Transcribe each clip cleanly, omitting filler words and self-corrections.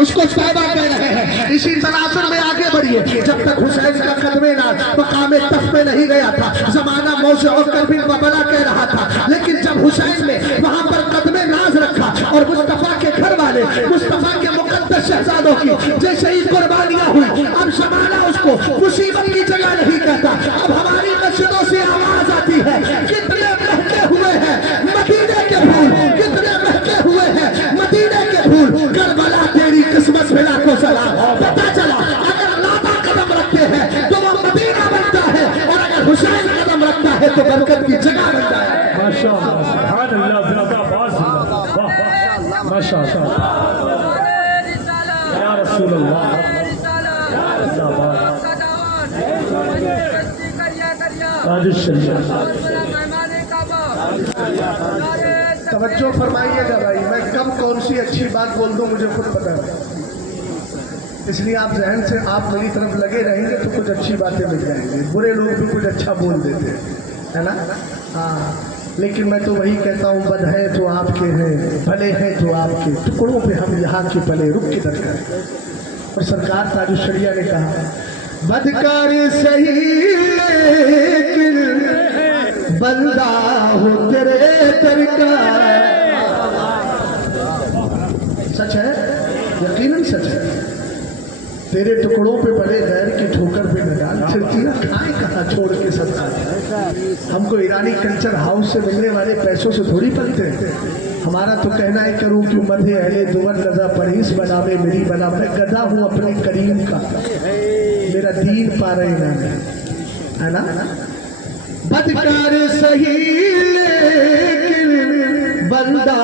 اس کو صحابہ کہہ رہے ہیں. اسی تناظر میں آگے بڑھیے. جب تک حسین کا قدم ناز مقام تف پہ نہیں گیا تھا زمانہ موسع اور کربل وبلا کہہ رہا تھا، لیکن جب حسین نے وہاں پر قدم ناز رکھا اور مصطفیٰ کے گھر والے مصطفیٰ کے مقدس شہزادوں کی جیسے ہی قربانیاں ہوئی، اب زمانہ اس کو مصیبت کی جگہ نہیں کہتا. اب ہماری مسجدوں سے آواز آتی ہے کتنے مہکے ہوئے ہیں مدینے کے پھول، کتنے مہکے ہوئے ہیں مدینے کے پھول. کربلا تیری قسمت میں لاکھوں سلام. پتہ چلا اگر نادا قدم رکھتے ہیں تو وہ مدینہ بنتا ہے، اور اگر حسین قدم رکھتا ہے تو برکت کی جگہ بنتا ہے. ماشاءاللہ سبحان اللہ زندہ باد ماشاءاللہ یا رسول اللہ زندہ باد. تاج الشریعت توجہ فرمائیے گا بھائی، میں کب کون سی اچھی بات بول دوں مجھے خود پتہ ہے، اس لیے آپ ذہن سے آپ میری طرف لگے رہیں گے تو کچھ اچھی باتیں مل جائیں گی. برے لوگ بھی کچھ اچھا بول دیتے ہیں نا. ہاں لیکن میں تو وہی کہتا ہوں، بد ہے تو آپ کے ہیں، بھلے ہیں تو آپ کے، ٹکڑوں پہ ہم یہاں کے پلے رک کے در کر. اور سرکار تاج الشریعہ نے کہا بدکار صحیح لیکن بندہ ہو تیرے در کا. سچ ہے، یقیناً سچ ہے. تیرے ٹکڑوں پہ پڑے غیر کی ٹھوکر پہ نہ ڈال، چرچیاں کھائیں کہاں چھوڑ کے سب کھائیں. ہم کو ایرانی کلچر ہاؤس سے ملنے والے پیسوں سے تھوڑی پلتے ہیں. ہمارا تو کہنا ہے کروں کیوں مدح اہل دور رضا پرہیز بنا میں میری بنا. میں گدھا ہوں اپنے کریم کا، میرا دین پا رہے ہے نا. بدکار صحیح لیکن بندہ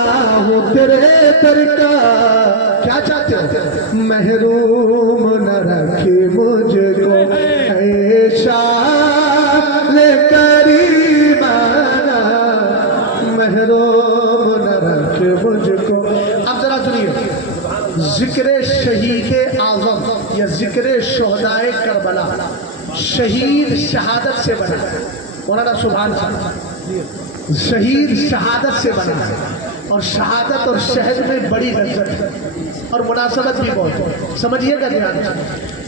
ہو تیرے در کا. کیا چاہتے ہو؟ محروم نہ رکھے مجھ کو اے شان کریمانہ، محروم نہ رکھے مجھ کو. اب ذرا سنیے، ذکر شہید اعظم یا ذکر شہدائے کربلا، شہید شہادت سے بنا ہے. مولانا سبحان اللہ، شہید شہادت سے بنا ہے، اور شہادت اور شہد میں بڑی لذت ہے اور مناسبت بھی بہت ہے. سمجھیے گا دھیان سے،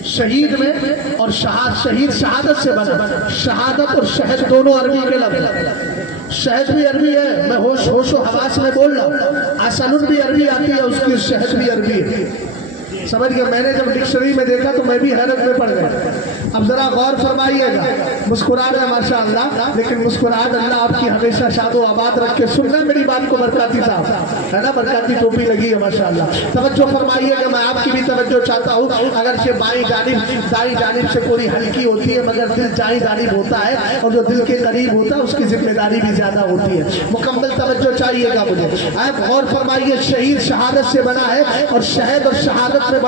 شہید میں اور شہید شہادت سے بنا. شہادت اور شہد دونوں عربی کے لفظ. شہد بھی عربی ہے، میں ہوش و حواس میں بول رہا ہوں. آسانون بھی عربی آتی ہے، اس کی شہد بھی عربی ہے. سمجھ گیا؟ میں نے جب ڈکشنری میں دیکھا تو میں بھی حیرت میں پڑ گیا. اب ذرا غور فرمائیے گا. مسکرا رہے ہیں ماشاء اللہ، لیکن مسکراہٹ اللہ آپ کی ہمیشہ شاد و آباد رکھ کے. سن رہے میری بات کو برکاتی صاحب ہے نا، برکاتی ٹوپی لگی ہے ماشاء اللہ. توجہ فرمائیے گا، میں آپ کی بھی توجہ چاہتا ہوں. اگرچہ بائیں جانب دائیں جانب سے پوری ہلکی ہوتی ہے، مگر دل دائیں جانب ہوتا ہے، اور جو دل کے قریب ہوتا ہے اس کی ذمہ داری بھی زیادہ ہوتی ہے. مکمل توجہ چاہیے گا مجھے. آپ غور فرمائیے، شہید شہادت سے بنا ہے، اور شہد اور شہادت میں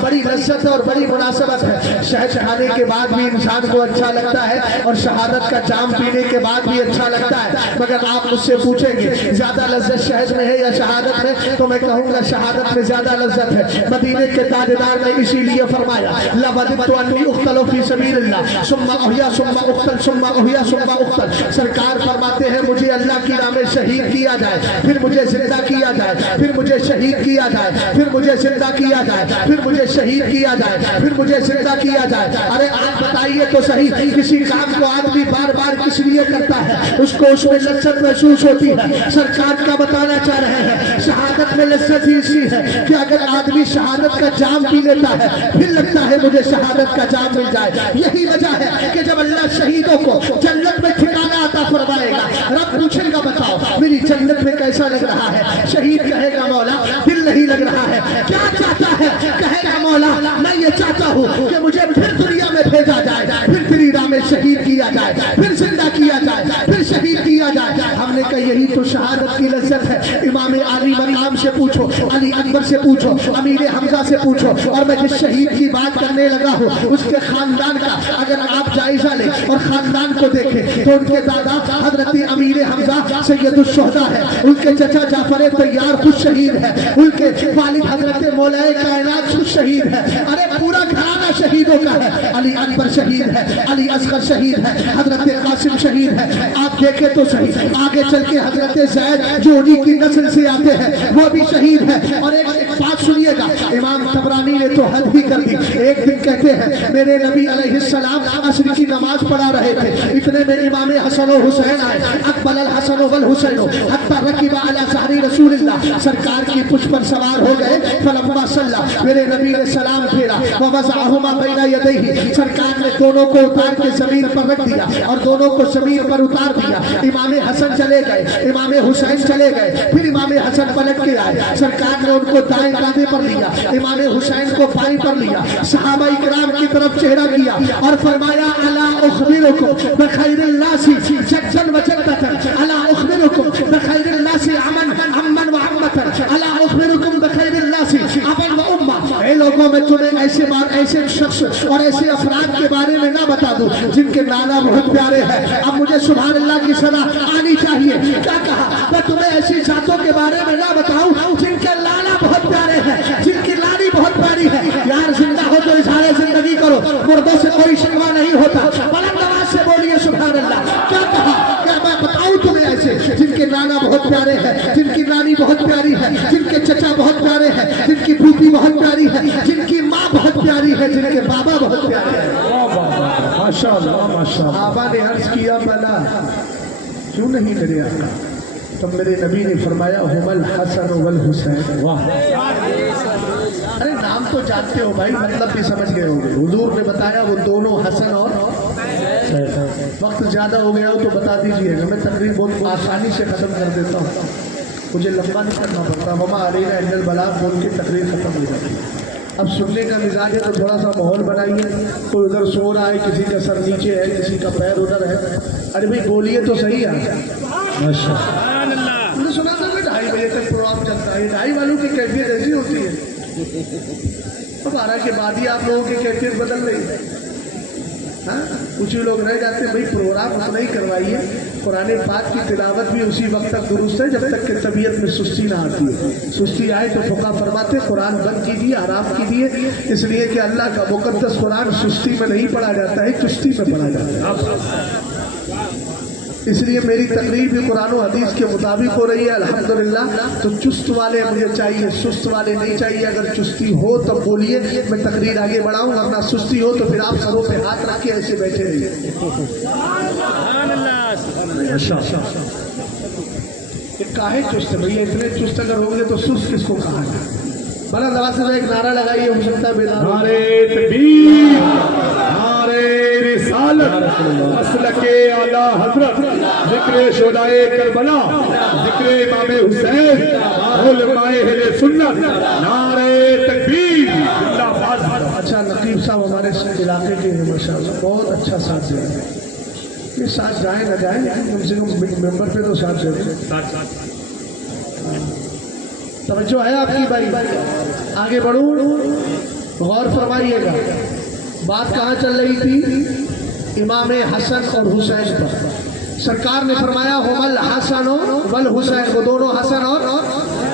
بڑی لذت اور بڑی مناسبت ہے. شہد کھانے کے بعد بھی انسان کو اچھا لگتا ہے، اور شہادت کا جام پینے کے بعد بھی اچھا لگتا ہے. مگر آپ مجھ سے پوچھیں گے زیادہ لذت شہد میں ہے یا شہادت میں، تو میں کہوں گا شہادت میں زیادہ لذت ہے. مدینے کے تاجدار نے اسی لیے فرمایا لَوَدِدْتُ أَنِّي أُقْتَلُ فِي سَبِيلِ اللَّهِ ثُمَّ أُحْيَا ثُمَّ أُقْتَلْ ثُمَّ أُحْيَا ثُمَّ أُقْتَلْ. سرکار فرماتے ہیں مجھے اللہ کی راہ میں شہید کیا جائے، پھر مجھے زندہ کیا جائے، پھر مجھے شہید کیا جائے، پھر مجھے زندہ کیا جائے، پھر مجھے شہید کیا جائے، پھر مجھے زندہ کیا جائے. ارے آپ بتائیے تو صحیح، کسی کام کو آدمی بار بار کس لیے کرتا ہے؟ اس کو اس میں لذت محسوس ہوتی ہے. سرکار کا بتانا چاہ رہے ہیں شہادت میں لذت ہی اسی ہے کہ اگر آدمی شہادت کا جام پی لیتا ہے پھر لگتا ہے مجھے شہادت کا جام مل جائے. یہی وجہ ہے کہ جب اللہ شہیدوں کو جنت میں ٹھکانہ عطا فرمائے گا، رب پوچھے گا بتاؤ میری جنت میں کیسا لگ رہا ہے؟ شہید کہے گا مولا دل نہیں لگ رہا ہے. کیا چاہتا ہے؟ کہے گا مولا میں یہ چاہتا ہوں کہ مجھے پھر دنیا میں بھیجا جائے، پھر تیری راہ میں شہید کیا جائے، پھر زندہ کیا جائے، پھر شہید کیا جائے. ہم نے کہا یہی تو شہادت کی لذت ہے. امام علی مقام سے پوچھو، علی اکبر سے پوچھو، امیر حمزہ سے پوچھو، اور میں جس شہید کی بات کرنے لگا ہوں اس کے خاندان کا اگر آپ جائزہ لیں اور خاندان کو دیکھیں تو ان کے دادا حضرت امیر حمزہ سید الشہداء ہے، ان کے چچا جعفر طیار خود شہید ہے، ان کے والد حضرت مولا کائنات خود شہید ہے. ارے پورا گھرانہ شہیدوں کا ہے. علی اکبر شہید ہے، علی اصغر شہید ہے، حضرت قاسم شہید ہے. آپ دیکھیں تو صحیح، آگے چل کے حضرت زید جو انہی کی نسل سے آتے ہیں وہ بھی شہید ہے. اور ایک बात सुनिएगा, इमाम तबरानी ने तो हद ही कर दी। एक दिन कहते हैं मेरे नबी अलैहिस्सलाम असर की नमाज पढ़ा रहे थे, इतने में इमाम हसन और हुसैन आए। अकबल अल हसन वल हुसैन हत्ता रकीबा अला ज़हरी रसूलिल्लाह, सरकार की पुछ पर सवार हो गए। फलम्मा सल्ला, मेरे नबी ने सलाम फेरा। व वज़अहुमा बैना यदैहि, सरकार ने दोनों को उतार के जमीन पर रख दिया और दोनों को जमीन पर उतार दिया। इमाम हसन चले गए, इमाम हुसैन चले गए, फिर इमाम हसन पलट के आए। सरकार ने उनको दाएं कांधे पर लिया, इमाम हुसैन को बाएं पर लिया, सहाबा इकराम की तरफ चेहरा किया और फरमाया अला उखबिरुकुम बखैरिल नासी जज्जन व जद्दतन, अला उखबिरुकुम बखैरिल नासी अमन अमन व अम्मतन, अला उखबिरुकुम बखैरिल नासी अमन व उम्मा। ऐ लोगों में तुम्हें ऐसे शख्स और ऐसे अफराद के बारे में ना बता दूं जिनके नाना बहुत प्यारे हैं। अब मुझे सुभान अल्लाह की सदा आनी चाहिए। क्या कहा? मैं तुम्हें ऐसी जातों के बारे में ना बताऊं जिनके लाला बहुत प्यारे हैं, जिनकी लाली बहुत प्यारी है। यार जिंदा हो तो इज़हारे जिंदगी करो, मुर्दों से कोई शिकवा नहीं होता। बुलंद आवाज से बोलिए सुभान अल्लाह। क्या कहा? क्या मैं बताऊं तुम्हें ऐसे जिनके नाना बहुत प्यारे हैं, जिनकी नानी बहुत प्यारी है, जिनके चचा बहुत प्यारे हैं, जिनकी फूफी बहुत प्यारी है, जिनकी माँ बहुत प्यारी है, जिनके बाबा बहुत प्यारे हैं। माशाअल्लाह माशाअल्लाह। आबा ने अर्ज किया बला क्यों नहीं मेरे आका? तब मेरे नबी ने फरमाया हुमल हसन वल हुसैन। वाह, अरे नाम तो जानते हो भाई, मतलब भी समझ गए होंगे। हुजूर ने बताया वो दोनों हसन और वक्त ज्यादा हो गया हो तो बता दीजिएगा, मैं तकरीर बहुत आसानी से खत्म कर देता हूँ, मुझे लंबा नहीं करना पड़ता। ममा अलीना इंदल बलाग बोल के तकरीर खत्म हो जाती है। अब सुनने का मिजाज है तो थोड़ा सा माहौल बनाइए। कोई उधर सो रहा है, किसी का सर नीचे है, किसी का पैर उधर है। अरे भाई बोलिए तो सही है। मैंने सुना था कि 2:30 बजे तक प्रोग्राम चलता है। 2:30 वालों की कैफियत ऐसी होती है तो 12 के बाद ही आप लोगों की कैफियत बदल रही है। हाँ, कुछ लोग रह जाते हैं भाई प्रोग्राम उतना ही करवाइए। कुरान पाक की तिलावत भी उसी वक्त तक दुरुस्त है जब तक कि तबीयत में सुस्ती ना आती है। सुस्ती आए तो फुका फरमाते कुरान बंद कीजिए, आराम कीजिए, इसलिए कि अल्लाह का मुकद्दस कुरान सुस्ती में नहीं पढ़ा जाता है, चुस्ती में पढ़ा जाता है। इसलिए मेरी तकरीर भी कुरान और हदीस के मुताबिक हो रही है अल्हम्दुलिल्लाह। तो चुस्त वाले मुझे चाहिए, सुस्त वाले नहीं चाहिए। अगर चुस्ती हो तब बोलिए, मैं तकरीर आगे बढ़ाऊं, वरना सुस्ती हो तो फिर आप सरों पे हाथ रख के ऐसे बैठे रहिए। काहे चुस्त भैया? इतने चुस्त अगर होंगे तो सुस्त किसको कहा है? बड़ा दवा से एक नारा लगाइए, हो सकता है बेदार। नारे तकबीर, नारे रिसालत, मसलके आला हजरत, जिक्र शुहदाए करबला, जिक्र इमाम हुसैन, उलमाए अहले सुन्नत, नारे तकबीर जिंदाबाद। अच्छा नकीब साहब हमारे इलाके के हैं माशाअल्लाह, बहुत अच्छा साथ दे रहे हैं। ये साथ जाए ना जाए लेकिन कम से कम मेंबर पे तो साथ दे रहे। तवज्जो है आपकी भाई? आगे बढ़ूं, गौर फरमाइएगा। बात कहाँ चल रही थी? इमाम हसन और हुसैन पर। सरकार ने फरमाया हुमल हसन वल हुसैन, वो दोनों हसन और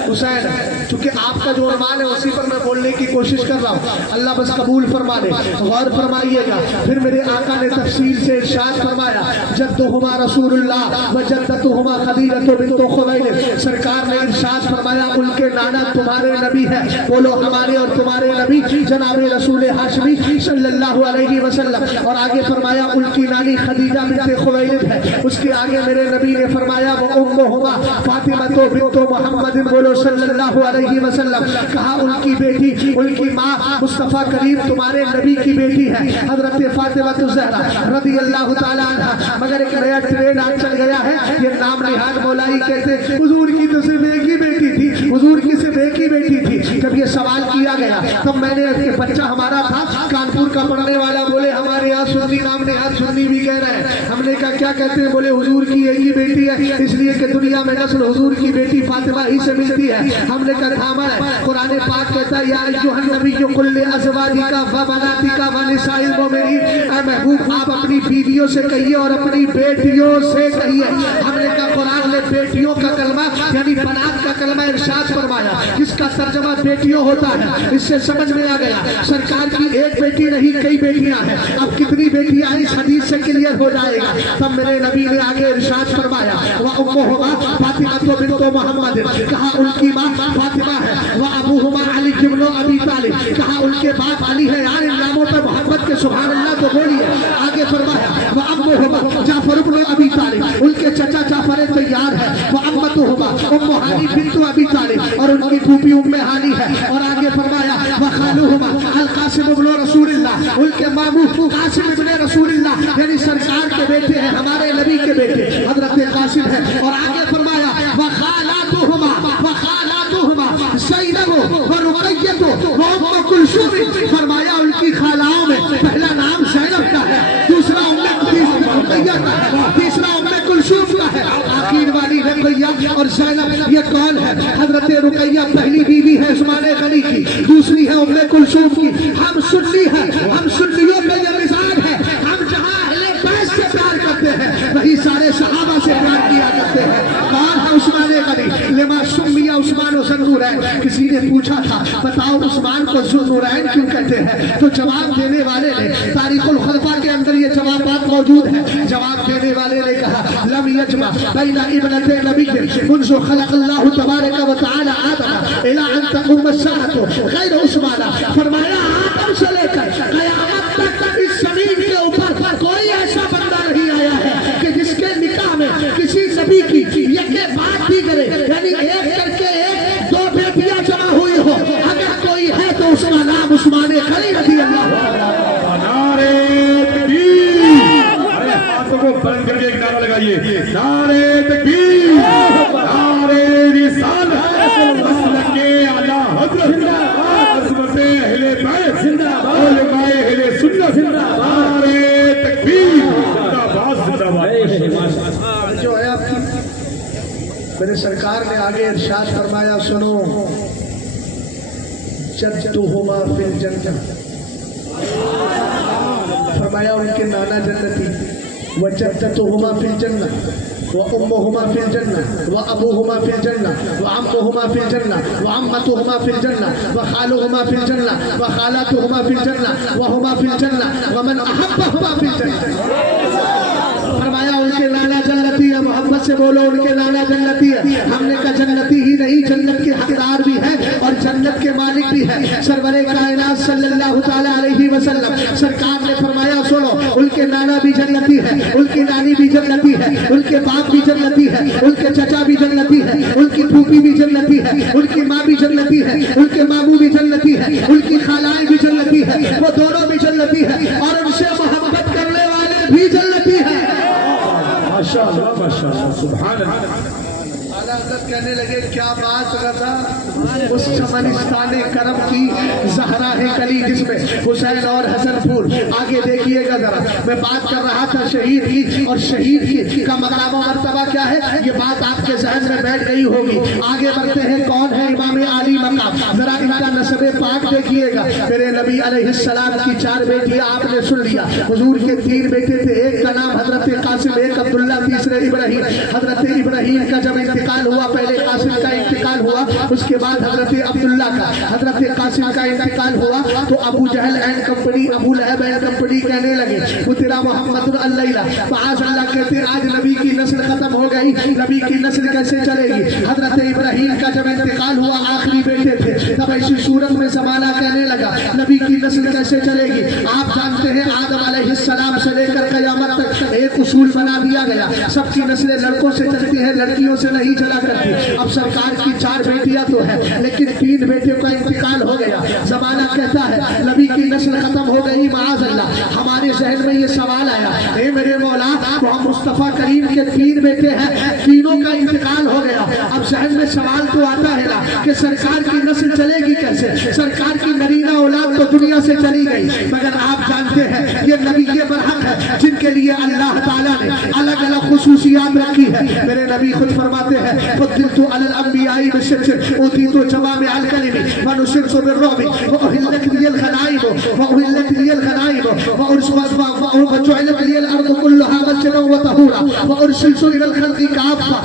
हुसैन है। चूंकि आपका जो अरमान है उसी पर मैं बोलने की कोशिश कर रहा हूँ, अल्लाह बस कबूल फरमा ले। गौर फरमाइएगा। फिर मेरे आका ने तफसील से इरशाद फरमाया जद्दुहुमा रसूलुल्लाह व जद्दतुहुमा खदीजतु बिन्त खुवैलिद। सरकार ने इरशाद फरमाया उनके नाना तुम्हारे नबी है, बोलो हमारे और तुम्हारे नबी जनाब रसूल हाशमी सल्लल्लाहु अलैहि वसल्लम। और आगे फरमाया उनकी नानी खदीजा बिन्त खुवैलिद है। उसके आगे मेरे नबी ने फरमाया वो उम्मुहुमा फातिमा बिन्त मुहम्मद, बोलो सल्लल्लाहु अलैहि वसल्लम। कहा उनकी बेटी, उनकी माँ मुस्तफा करीम तुम्हारे नबी की बेटी है, हजरत फातिमा ज़हरा रज़ियल्लाहु ताला अन्हा। मगर एक नया ट्रेंड आज चल गया है, ये नाम निहाल मौलाई कहते हुजूर की तो सिर्फ एक ही बेटी थी, हुजूर की सिर्फ एक ही बेटी थी। जब ये सवाल किया गया तब मैंने बच्चा हमारा था कानपुर का पढ़ने वाला, बोले हमारे यहाँ सुन्नी नाम निहाल सुन्नी भी कह रहे हैं। हमने कहा क्या कहते हैं? बोले हुजूर की एक ही बेटी है, इसलिए कि दुनिया में नस्ल हुजूर की बेटी फातिमा ही से मिलती है। हमने कहा थामा है, कुरान पाक कहता है या अय्युहन नबिय्यु कुल लिअज़वाजिका व बनातिका व निसाइल मुमिनीन, ऐ महबूब आप अपनी बीवियों से कहिए और अपनी बेटियों से कहिए। हमने कहा कुरान ने बेटियों का कलमा यानी बनात का कलमा इरशाद फरमाया, जिसका तर्जमा बेटियों होता है। इससे समझ में आ गया सरकार की एक बेटी नहीं कई बेटियां हैं। अब कितनी बेटियां इस हदीस से क्लियर हो जाएगा। तब मेरे नबी ने आगे इरशाद फरमाया, वह उम्मुहुमा फातिमा बिन्तो मोहम्मद, कहा उनकी माँ फातिमा है। वह अबूहुमा अली इब्न अबी तालिब, कहा उनके बाप अली है। यार इन नामों पर मोहम्मद के सुभान अल्लाह तो बोलिए। आगे फरमाया, वह अम्मुहुमा जाफर इब्न अबी तालिब, उनके चचा जाफर तैयार है। वह अम्मतुहुमा उम्मु हानी बिन्तो अबी तालिब, और उनकी फूफी उम्मे हानी है। और आगे फरमाया, वह खालुहुमा अल कासिम इब्न रसूलुल्लाह, उनके मामू कासिम इब्न रसूलुल्लाह यानी सरकार के बेटे हैं, हमारे नबी के बेटे हजरत कासिम है। और आगे फरमाया, वह खालातुहुमा ज़ैनब व रुक़य्या व उम्मु कुलसूम, फरमाया उनकी खालाओं में पहला नाम ज़ैनब का है, दूसरा रुक़य्या का है, तीसरा उम्मे कुलसूम का है, आखिर वाली रुक़य्या और ज़ैनब। ये कौन है? हजरत रुक़य्या पहली बीवी है उस्मान गनी की, दूसरी है उम्मे कुलसूम की। हम सुन्नी है, हम सुन्नियों पे ये मिसाल है। हम जहाँ अहले बैत से प्यार करते हैं वही सारे सहाबा से प्यार किया करते हैं। कौन है उस्मान गनी? लिमा सुम्मिया उस्मान ज़ुन्नूरैन। किसी ने पूछा था, बताओ उस्मान को ज़ुन्नूरैन क्यों कहते हैं? तो जवाब देने वाले ने, तारीख़ुल खुलफ़ा के अंदर ये जवाबात मौजूद है। जवाब देने वाले ने कहा, लम यजमा बैना इब्नतै नबिय्यिन मुन्ज़ु खलक़ल्लाहु तबारक व तआला आदम इला अन तक़ूम अस्साअतु गैर उस्मान। फरमाया आदम से लेकर क़यामत तक इस ज़मीन के ऊपर कोई ऐसा बंदा नहीं आया है कि जिसके निकाह में किसी नबी की यके बात भी करे, यानी एक करके एक दो बेटियां जमा हुई हो। अगर कोई है तो उसका नाम उस्मान गनी रज़ी अल्लाह। नारे तकबीर, अरे हाथों को बुलंद करके एक नारा लगाइए, नारे तकबीर, नारे रिसालत, मसलके आला हज़रत, अज़मते अहले बैत जिंदाबाद, उलमाए अहले सुन्नत जिंदाबाद, नारे तकबीर जिंदाबाद जिंदाबाद। जो है आपकी मेरे सरकार ने आगे इरशाद फरमाया, सुनो, जद्दुहुमा फिल जन्नह, फरमाया उनके नाना जन्नती, व जद्दतुहुमा फिल जन्नह, व उम्मुहुमा फिल जन्नह, व अबूहुमा फिल जन्नह, व अम्मुहुमा फिल जन्नह, व अम्मतुहुमा फिल जन्नह, व खालुहुमा फिल जन्नह, व खालातुहुमा फिल जन्नह, व हुमा फिल जन्नह, व मन अहब्बहुमा फिल जन्नह। फरमाया उनके नाना जन्नती है। मोहब्बत से बोलो, उनके नाना जन्नती है। हमने कहा जन्नती ही नहीं, जन्नत के हकदार भी है और जन्नत के मालिक भी है। सरवरे कायनात सल्लल्लाहु तआला अलैहि वसल्लम सरकार ने फरमाया, सुनो, उनके नाना भी जन्नती है, उनकी नानी भी जन्नती है, उनके बाप भी जन्नती है, उनके चचा भी जन्नती है, उनकी फूफी भी जन्नती है, उनकी माँ भी जन्नती है, उनके मामू भी जन्नती है, उनकी खालाएं भी जन्नती है, वो दोनों भी जन्नती है और उनसे मोहब्बत करने वाले भी जन्नती है। माशाअल्लाह माशाअल्लाह सुभान अल्लाह। आला हज़रत कहने लगे, क्या बात रज़ा उस चमनिस्ताने करम की ज़हरा है कली जिसमें हुसैन और हसन फूल। आगे देखिएगा जरा, मैं बात कर रहा था शहीद की, और शहीद की का मकाम और मर्तबा क्या है, ये बात आपके ज़हन में बैठ गई होगी। आगे बढ़ते हैं, कौन है इमाम आली मकाम? जरा इनका नस्ब पाक देखिएगा। मेरे नबी अलैहिस्सलाम की 4 बेटियां आपने सुन लिया। हुजूर के 3 बेटे थे, एक का नाम हजरत कासिम, एक अब्दुल्ला, तीसरे इब्राहिम। हजरत इब्राहिम का जब इंतकाल हुआ, पहले कासिम का इंतकाल हुआ, उसके बाद हजरत अब्दुल्ला का। हजरत कासिम का इंतकाल हुआ तो अबू जहल एंड कंपनी, अबू लहब एंड कंपनी कहने लगे, मुतरा मोहम्मद अल्लाह, पास अल्लाह कहते आज नबी की नस्ल खत्म हो गई, नबी की नस्ल कैसे चलेगी? हजरत इब्राहिम का जब इंतकाल हुआ, आखिरी बेटे थे, तब ऐसी सूरत में ज़माना कहने लगा नबी की नस्ल कैसे चलेगी? आप जानते हैं आदम अलैहिस्सलाम से लेकर क़यामत तक एक उसूल बना दिया गया, सबकी नस्लें लड़कों से चलती है, लड़कियों से नहीं चला करती। अब सरकार की 4 बेटियां तो है, लेकिन 3 बेटियों का इंतकाल हो गया। जमाना कहता है नबी की नस्ल खत्म हो गई, माज़ अल्लाह। हमारे जहन में ये सवाल आया, ए मेरे मौला, मोहम्मद मुस्तफ़ा करीम के 3 बेटे हैं, तीनों का इंतकाल हो गया। अब जहन में सवाल तो आता है ना कि सरकार की नस्ल चलेगी कैसे? सरकार की नरीना औलाद तो दुनिया से चली गई, मगर आप जानते हैं ये नबी के बरहक है जिनके लिए अल्लाह ताला ने अलग अलग खुसूसियात रखी है। मेरे नबी खुद फरमाते हैं, फद्दिलतु अलल अंबियाई बिशिर उतीतु जवामी अल कलिमी व नुसिरतु बिर्रुबी व उहिल्लत लियल गनाइम व उहिल्लत लियल गनाइम व وجعلت لي الارض كلها مسجدا وطهورا وارسلت الى الخلق كافة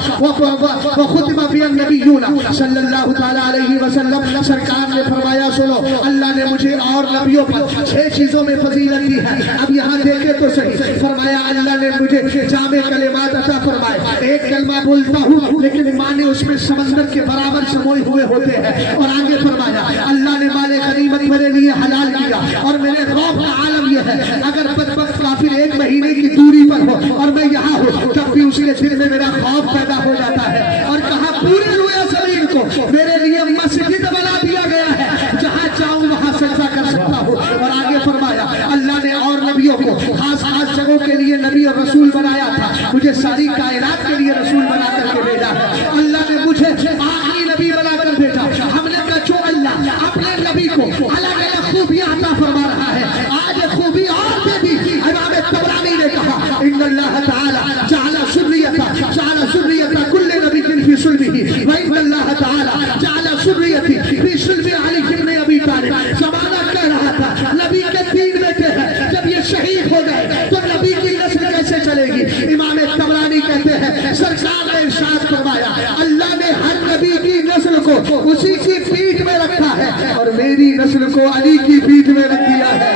وختم بي النبيون صلی اللہ تعالی علیہ وسلم. سرکار نے فرمایا سنو اللہ نے مجھے اور نبیوں پر 6 چیزوں میں فضیلت دی ہے. اب یہاں دیکھیں تو صحیح. فرمایا اللہ نے مجھے جامع کلمات عطا فرمائے. ایک کلمہ بولتا ہوں لیکن معنی اس میں سمندر کے برابر سموئے ہوئے ہوتے ہیں. اور آگے فرمایا اللہ نے مال غنیمت میرے لیے حلال کیا. اور میرے خوف کا عالم یہ ہے اگر بدبخت کافر 1 مہینے کی دوری پر ہو اور میں یہاں ہوں تب بھی اس کے دل میں میرا خوف پیدا ہو جاتا ہے. اور کہا پورے رویا زمین کو میرے لیے مسجد بنا دیا گیا ہے, جہاں چاہوں وہاں سجدہ کر سکتا ہوں. اور آگے فرمایا اللہ نے اور نبیوں کو خاص خاص جگہوں کے لیے نبی اور رسول بنایا تھا. مجھے ساری کائنات کے لیے رسول بنا کر کے بھیجا ہے. اللہ نے مجھے آخری نبی بنا کر بھیجا. ہم نے کہا جو اللہ اپنے نبی کو الگ الگ خوبیاں عطا فرما رہا ہے, آج خوبی اور دے دی. امام طبرانی نے کہا ان اللہ تعالی جعل ذریۃ کل نبی فی صلبہ وان اللہ تعالی جعل ذریۃ فی صلب علی بن ابی طالب. زمانہ کہہ رہا تھا نبی کے 3 بیٹے ہیں, جب یہ شہید ہو گئے تو نبی کی نسل کیسے چلے گی. امام طبرانی کہتے ہیں سرکار نے ارشاد فرمایا اللہ نے ہر نبی کی نسل کو اسی کی پیٹھ میں رکھا ہے اور میری نسل کو علی کی پیٹھ میں رکھ دیا ہے.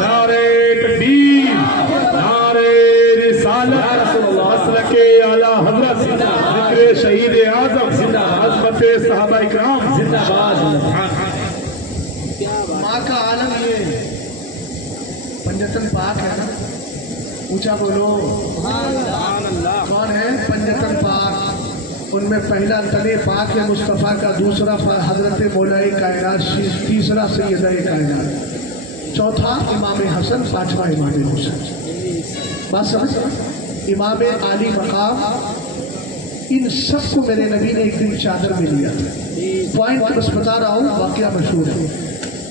نعرے تکبیر, نعرے رسالت, مسلک اعلی حضرت, ذکر شہید اعظم, عظمت صحابہ اکرام زندہ باد. ماں کا عالم یہ پنجتن پاک ہے نا, اونچا بولو کون ہے پنجتن پاک. ان میں پہلا تن پاک ہے مصطفیٰ کا, دوسرا حضرت مولا کائنات, تیسرا سیدہ کائنات, چوتھا امام حسن, پانچواں امام حسین. بات سمجھ, امام عالی مقام ان سب کو میرے نبی نے ایک دن چادر میں لیا. پوائنٹ بس بتا رہا ہوں, واقعہ مشہور ہے.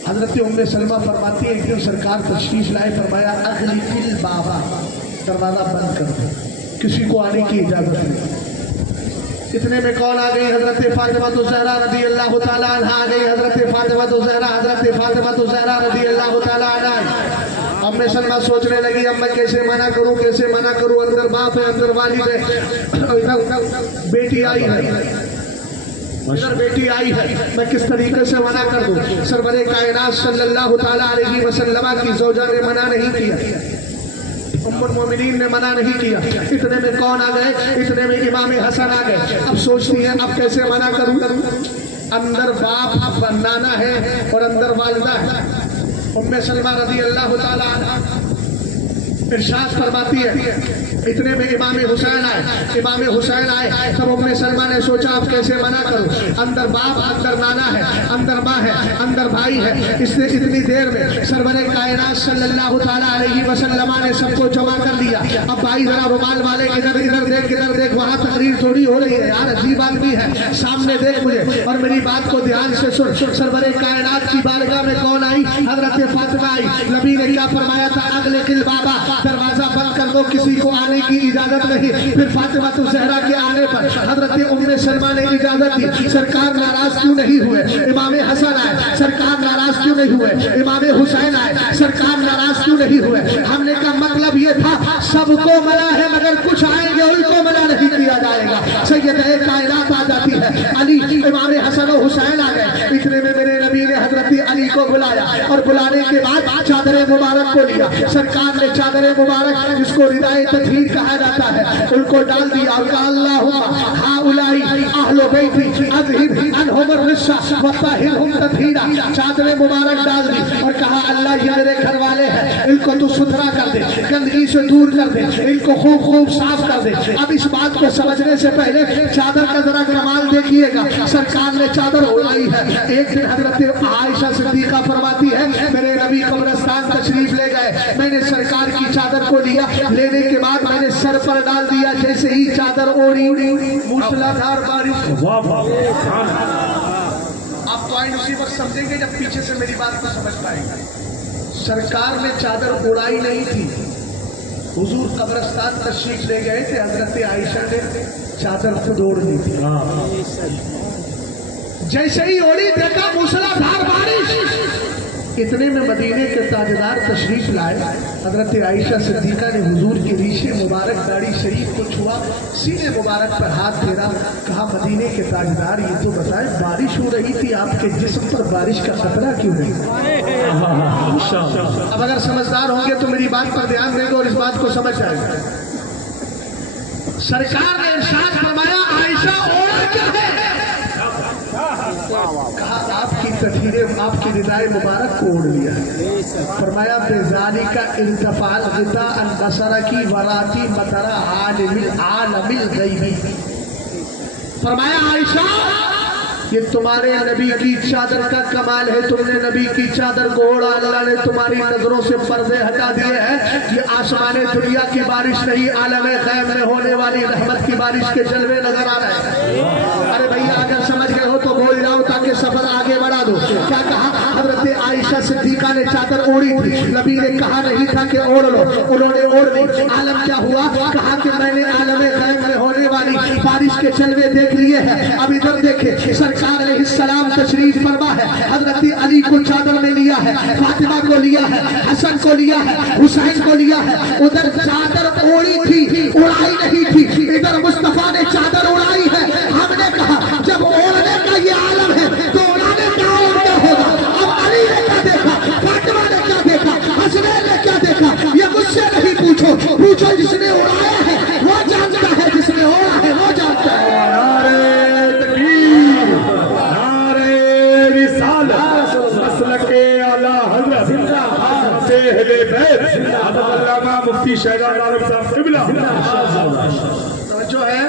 حضرت ام سلمہ فرماتی ہے ایک دن سرکار تشریف لائے, فرمایا اغلق الباب, دروازہ بند کر دو, کسی کو آنے کی اجازت نہیں. اتنے میں کون آ گئی؟ حضرت فاطمہ الزہرا رضی اللہ تعالیٰ عنہ آ گئی. حضرت فاطمہ الزہرا, حضرت فاطمہ الزہرا رضی اللہ تعالیٰ عنہ. ام سلمہ سوچنے لگی اب میں کیسے منع کروں, کیسے منع کروں, اندر باپ ہے, اندر والد ہے, بیٹی آئی ہے, ادھر بیٹی آئی ہے, میں کس طریقے سے منع کر دوں. سرور کائنات صلی اللہ تعالیٰ علیہ وسلم کی زوجہ نے منع نہیں کیا, ام المومنین نے منع نہیں کیا. اتنے میں کون آ گئے؟ اتنے میں امام حسن آ گئے. اب سوچتی ہیں اب کیسے منع کروں. اندر باپ نانا ہے اور اندر والدہ ہے. ام سلمہ رضی اللہ تعالیٰ عنہ ارشاد فرماتی ہے اتنے میں امام حسین آئے. امام حسین آئے تب ام سلمہ نے سوچا اب کیسے منع کروں. اندر باپ, اندر نانا ہے, اندر ماں ہے, اندر بھائی ہے. اس نے اتنی دیر میں سرور کائنات صلی اللہ تعالیٰ علیہ وسلم نے سب کو جمع کر لیا. اب بھائی ذرا رومال والے ادھر ادھر دیکھ, ادھر دیکھ, وہاں تقریر تھوڑی ہو رہی ہے یار, عجیب آدمی ہے, سامنے دیکھ مجھے اور میری بات کو دھیان سے سن. سرور کائنات کی بارگاہ میں کون آئی؟ حضرت فاطمہ آئی. نبی نے کیا فرمایا تھا؟ اغلق الباب, دروازہ بند کر دو, کسی کو آنے کی اجازت نہیں. پھر فاطمہ الزہرا کے آنے پر حضرت ام سلمہ نے اجازت دی. سرکار ناراض کیوں نہیں ہوئے؟ امام حسن آئے, سرکار ناراض کیوں نہیں ہوئے؟ امام حسین آئے, سرکار ناراض کیوں نہیں ہوئے؟ ہم نے کہا مطلب یہ تھا سب کو منع ہے مگر کچھ آئیں گے ان کو منع نہیں کیا جائے گا. سیدہ کائنات آ جاتی ہے, علی, امام حسن و حسین آ گئے. اتنے میں میرے نبی نے حضرت علی کو بلایا اور بلانے کے بعد چادر مبارک کو لیا. سرکار نے چادر مبارک جس کو ردائے تطہیر کہا جاتا ہے ان کو ڈال دیا اور کہا اللہم ہؤلاء اہل بیتی اذہب عنہم الرجس وطہرہم تطہیرا. چادر مبارک ڈال دی اور کہا اللہ یہ میرے گھر والے ہیں, ان کو تو ستھرا کر دے, گندگی سے دور کر دے, ان کو خوب خوب صاف کر دے. اب اس بات کو سمجھنے سے پہلے چادر کا ذرا کمال دیکھیے گا. سرکار نے چادر اڑائی ہے. ایک دن حضرت عائشہ صدیقہ فرماتی ہے میرے نبی قبرستان تشریف لے گئے, میں نے سرکار کی چادر کو لیا, لینے کے بعد میں نے سر پر ڈال دیا. جیسے ہی چادر اوڑی موسلادھار بارش. آپ پوائنٹ اسی وقت سمجھیں گے جب پیچھے سے میری بات کو سمجھ پائیں گے. سرکار نے چادر اڑائی نہیں تھی, حضور قبرستان تشریف لے گئے تھے, حضرت عائشہ نے چادر خود اوڑ دی تھی. جیسے ہی اوڑی دیکھا موسلادھار بارش, اتنے میں مدینے کے تاجدار تشریف لائے. حضرت عائشہ صدیقہ نے حضور کے ریشے مبارک داڑھی شریف کو چھوا, سینے مبارک پر ہاتھ پھیرا, کہا مدینے کے تاجدار یہ تو بتائیں بارش ہو رہی تھی آپ کے جسم پر بارش کا خطرہ کیوں نہیں؟ اب اگر سمجھدار ہوں گے تو میری بات پر دھیان دیں گے اور اس بات کو سمجھ جائیں گے. سرکار نے ارشاد فرمایا عائشہ اوڑھا کیا ہے؟ کہا آپ کی تطہیریں آپ کی ردائے مبارک کو اوڑھ لیا. فرمایا بذالک ارتفع الغطاء البصر کی وراتی مطرا عالم الغیبی. فرمایا عائشہ یہ تمہارے نبی کی چادر کا کمال ہے, تم نے نبی کی چادر کو اوڑھا, اللہ نے تمہاری نظروں سے پردے ہٹا دیے ہیں. یہ آسمان دنیا کی بارش نہیں, عالم غیب میں ہونے والی رحمت کی بارش کے جلوے نظر آ رہے ہیں. ارے بھیا اگر سمجھ گئے ہو تو بول جاؤ تاکہ سفر آگے بڑھا دو. کیا کہا؟ حضرت عائشہ صدیقہ نے چادر اوڑھی تھی, نبی نے کہا نہیں تھا کہ اوڑھ لو, انہوں نے اوڑھ لی. عالم کیا ہوا؟ کہا کہ میں نے عالم غیب میں ہونے والی بارش کے جلوے دیکھ لیے ہیں. اب ادھر دیکھیں, سرکار علیہ السلام تشریف فرما ہے, حضرت علی کو چادر میں لیا ہے, فاطمہ کو لیا ہے, حسن کو لیا ہے, حسین کو لیا ہے. ادھر چادر اوڑھی تھی, اڑائی نہیں تھی. ادھر مصطفیٰ نے چادر اڑائی ہے. ہم نے کہا جب اوڑھنے کا یہ عالم ہے تو اڑانے کا اور کیا ہوگا؟ اب علی نے کیا دیکھا, فاطمہ نے کیا دیکھا, حسنین نے کیا دیکھا؟ یہ مجھ سے نہیں پوچھو, پوچھو جس نے اڑایا ہے وہ جانتا ہے, جس نے اوڑھا ہے وہ جانتا ہے. مفتی شہزاد عالم صاحب قبلہ جو ہے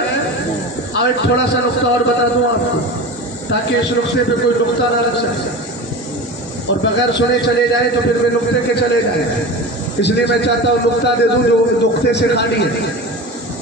آج تھوڑا سا نقطہ اور بتا دوں آپ کو تاکہ اس نقطے پہ کوئی نقطہ نہ رکھ سکے اور بغیر سنے چلے جائیں تو پھر میں نقطے کے چلے جائیں. اس لیے میں چاہتا ہوں نقطہ دے دوں جو نقطے سے خالی ہے.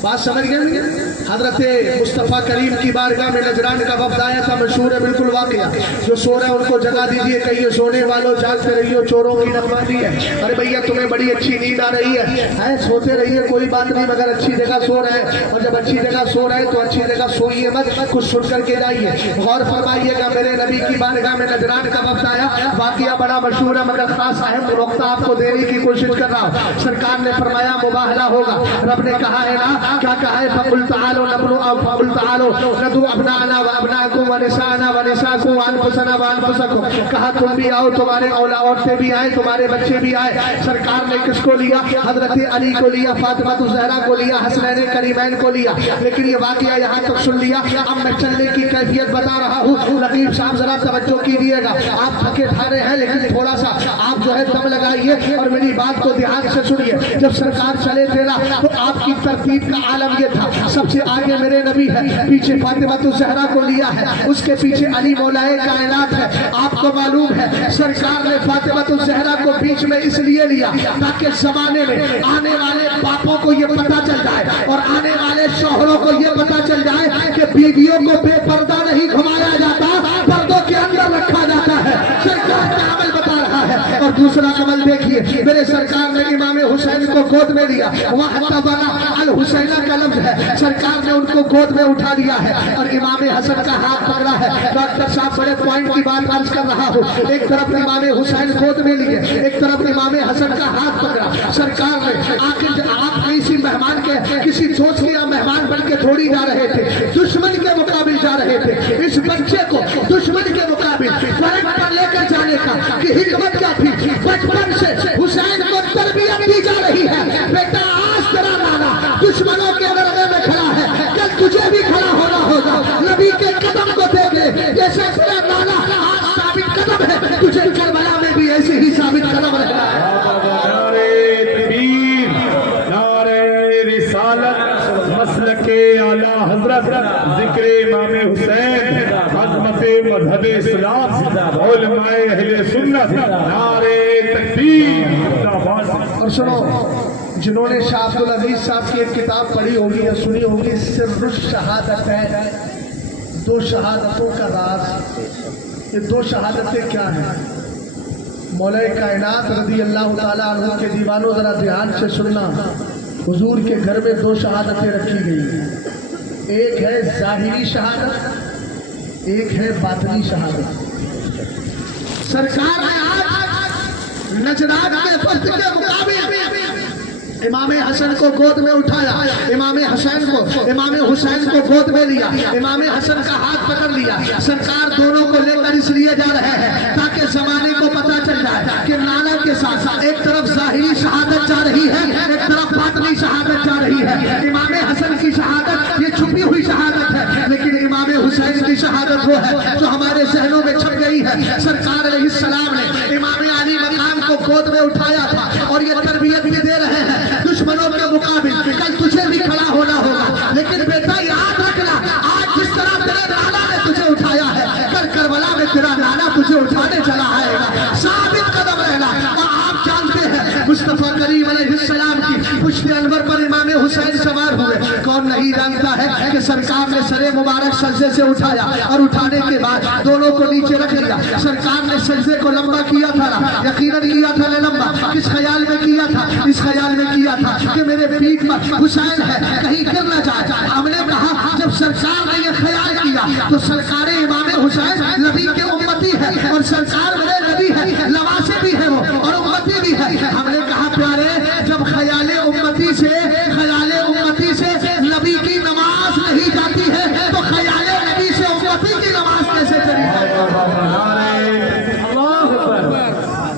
بات سمجھ گئے؟ حضرت مصطفیٰ کریم کی بارگاہ میں نجران کا وفد آیا تھا, مشہور ہے بالکل واقعہ. جو سو رہے ہیں ان کو جگہ دیجیے, کہیے سونے والوں جاگتے رہیے, چوروں کی نغمانی ہے. ارے بھیا تمہیں بڑی اچھی نیند آ رہی ہے, سوتے رہیے کوئی بات نہیں, مگر اچھی جگہ سو رہے ہیں. اور جب اچھی جگہ سو رہے ہیں تو اچھی جگہ سوئیے مت, کچھ سن کر کے جائیے. غور فرمائیے گا, میرے نبی کی بارگاہ میں نجران کا وفد آیا. واقعہ بڑا مشہور ہے مگر خاص اہم نقطہ آپ کو دینے کی کوشش کر رہا ہوں. سرکار نے فرمایا مباہلہ ہوگا. رب نے کہا ہے نا, کیا کہا ہے؟ فقل تعالوا ندعو ابناءنا وابناءکم ونساءنا ونساءکم وانفسنا وانفسکم. کہا تم بھی آؤ, تمہارے عورتیں بھی آئیں, تمہارے بچے بھی آئے. سرکار نے کس کو لیا؟ حضرت علی کو لیا, فاطمہ الزہرا کو لیا, حسنین کریمین کو لیا. لیکن یہ واقعہ یہاں تک سن لیا. اب میں چلنے کی کیفیت بتا رہا ہوں. رقیب صاحب ذرا توجہ کیجیے گا, آپ تھکے ٹھارے ہیں لیکن تھوڑا سا آپ جو ہے دم لگائیے اور میری بات کو دھیان سے سنیے. جب سرکار چلے تھے نا تو آپ کی ترتیب کا عالم یہ تھا, سب سے آگے میرے نبی ہے, پیچھے فاطمہ الزہرا کو لیا ہے, اس کے پیچھے علی مولائے کائنات ہے. آپ کو معلوم ہے سرکار نے فاطمہ الزہرا کو بیچ میں اس لیے لیا تاکہ زمانے میں آنے والے باپوں کو یہ پتا چل جائے اور آنے والے شوہروں کو یہ پتا چل جائے کہ بیویوں کو بے پردہ نہیں گھمایا جاتا, پردوں کے اندر رکھا جاتا ہے. سرکار کا عمل بتا رہا ہے. اور دوسرا عمل دیکھیے, میرے سرکار نے امام حسین کو گود میں لیا. وَحَتَّبَنَا الحسینہ کا لفظ ہے, سرکار نے ان کو گود میں اٹھا لیا ہے اور امام حسن کا ہاتھ پکڑا ہے. ڈاکٹر صاحب بڑے پوائنٹ کی بات عرض کر رہا ہوں. ایک طرف امام حسین گود میں لیے, ایک طرف امام حسن کا ہاتھ پکڑا. سرکار نے آخر آپ کسی مہمان کے کسی دوست کے مہمان بن کے تھوڑی جا رہے تھے, دشمن کے مقابل جا رہے تھے. اس بچے کو دشمن کے مقابل فرنٹ پر لے کر جانے کا کہ حکمت کیا تھی؟ بچپن سے حسین کو تربیت دی جا رہی ہے, بیٹا آج تیرا نانا دشمنوں کے دربے میں کھڑا ہے, کل تجھے بھی کھڑا ہونا ہوگا. نبی کے قدم کو دیکھ لے, جیسے تیرا نانا آج ثابت قدم ہے, تجھے کربلا میں بھی ایسے ہی ثابت قدم رہنا ہے. نعرہ تکبیر, نعرہ رسالت, مسلک اعلی حضرت, ذکر امام حسین, عظمت مذہب اسلام, علماء اہل سنت, نعرہ تکبیر. اور سنو, جنہوں نے شاہ عبدالعزیز صاحب کی ایک کتاب پڑھی ہوگی یا سنی ہوگی, سر الشہادتین, 2 شہادتوں کا راز. یہ 2 شہادتیں کیا ہیں؟ مولا کائنات رضی اللہ تعالیٰ عنہ کے دیوانوں ذرا دھیان سے سننا. حضور کے گھر میں 2 شہادتیں رکھی گئی ہیں. ایک ہے ظاہری شہادت, ایک ہے باطنی شہادت. سرکار نے آج नजरात के फर्द के मुकाबिल इमाम हसन को गोद में उठाया, इमाम हुसैन को गोद में लिया, इमाम हसन का हाथ पकड़ लिया। सरकार दोनों को लेकर इसलिए जा रहे हैं ताकि जमाने को पता चल जाए कि नाना के साथ एक तरफ ज़ाहिरी शहादत जा रही है, एक तरफ बातिनी शहादत जा रही है। इमाम हसन की शहादत ये छुपी हुई शहादत है, लेकिन इमाम हुसैन की शहादत वो है जो हमारे जहनों में छप गई है। सरकार अलैहिस्सलाम ने इमाम अली मकाम को गोद में उठाया था और ये तरबियत भी दे रहे हैं दुश्मनों के मुकाबिल। कल तुझे भी खड़ा होना होगा, लेकिन बेटा याद रखना, आज जिस तरह तेरे नाना ने तुझे उठाया है, कल करबला में तेरा नाना तुझे उठाने चला आएगा। साबित कदम रहना। और आप जानते हैं मुस्तफा करीम अलैहिस्सलाम की पुश्त अनवर पर इमाम हुसैन सवार हुए। कौन नहीं जानता है कि सरकार ने सरे मुबारक सजदे से उठाया और उठाने के बाद दोनों को नीचे रख लिया। सरकार ने सजदे को लंबा किया था, यकीनन किया था लंबा। किस ख्याल में किया था? इस ख्याल में किया था कि मेरे पीठ पर हुसैन है, कहीं गिर न जाए। हमने कहा जब सरकार ने ये ख्याल किया तो सरकार इमाम हुसैन नबी के उम्मती है और सरकार मेरे नबी है, लवासे भी है वो और उम्मती भी है। हमने कहा प्यारे, जब ख्याले उम्मती से नबी की नमाज नहीं जाती है तो ख्याले नबी से उम्मती की नमाज कैसे चली?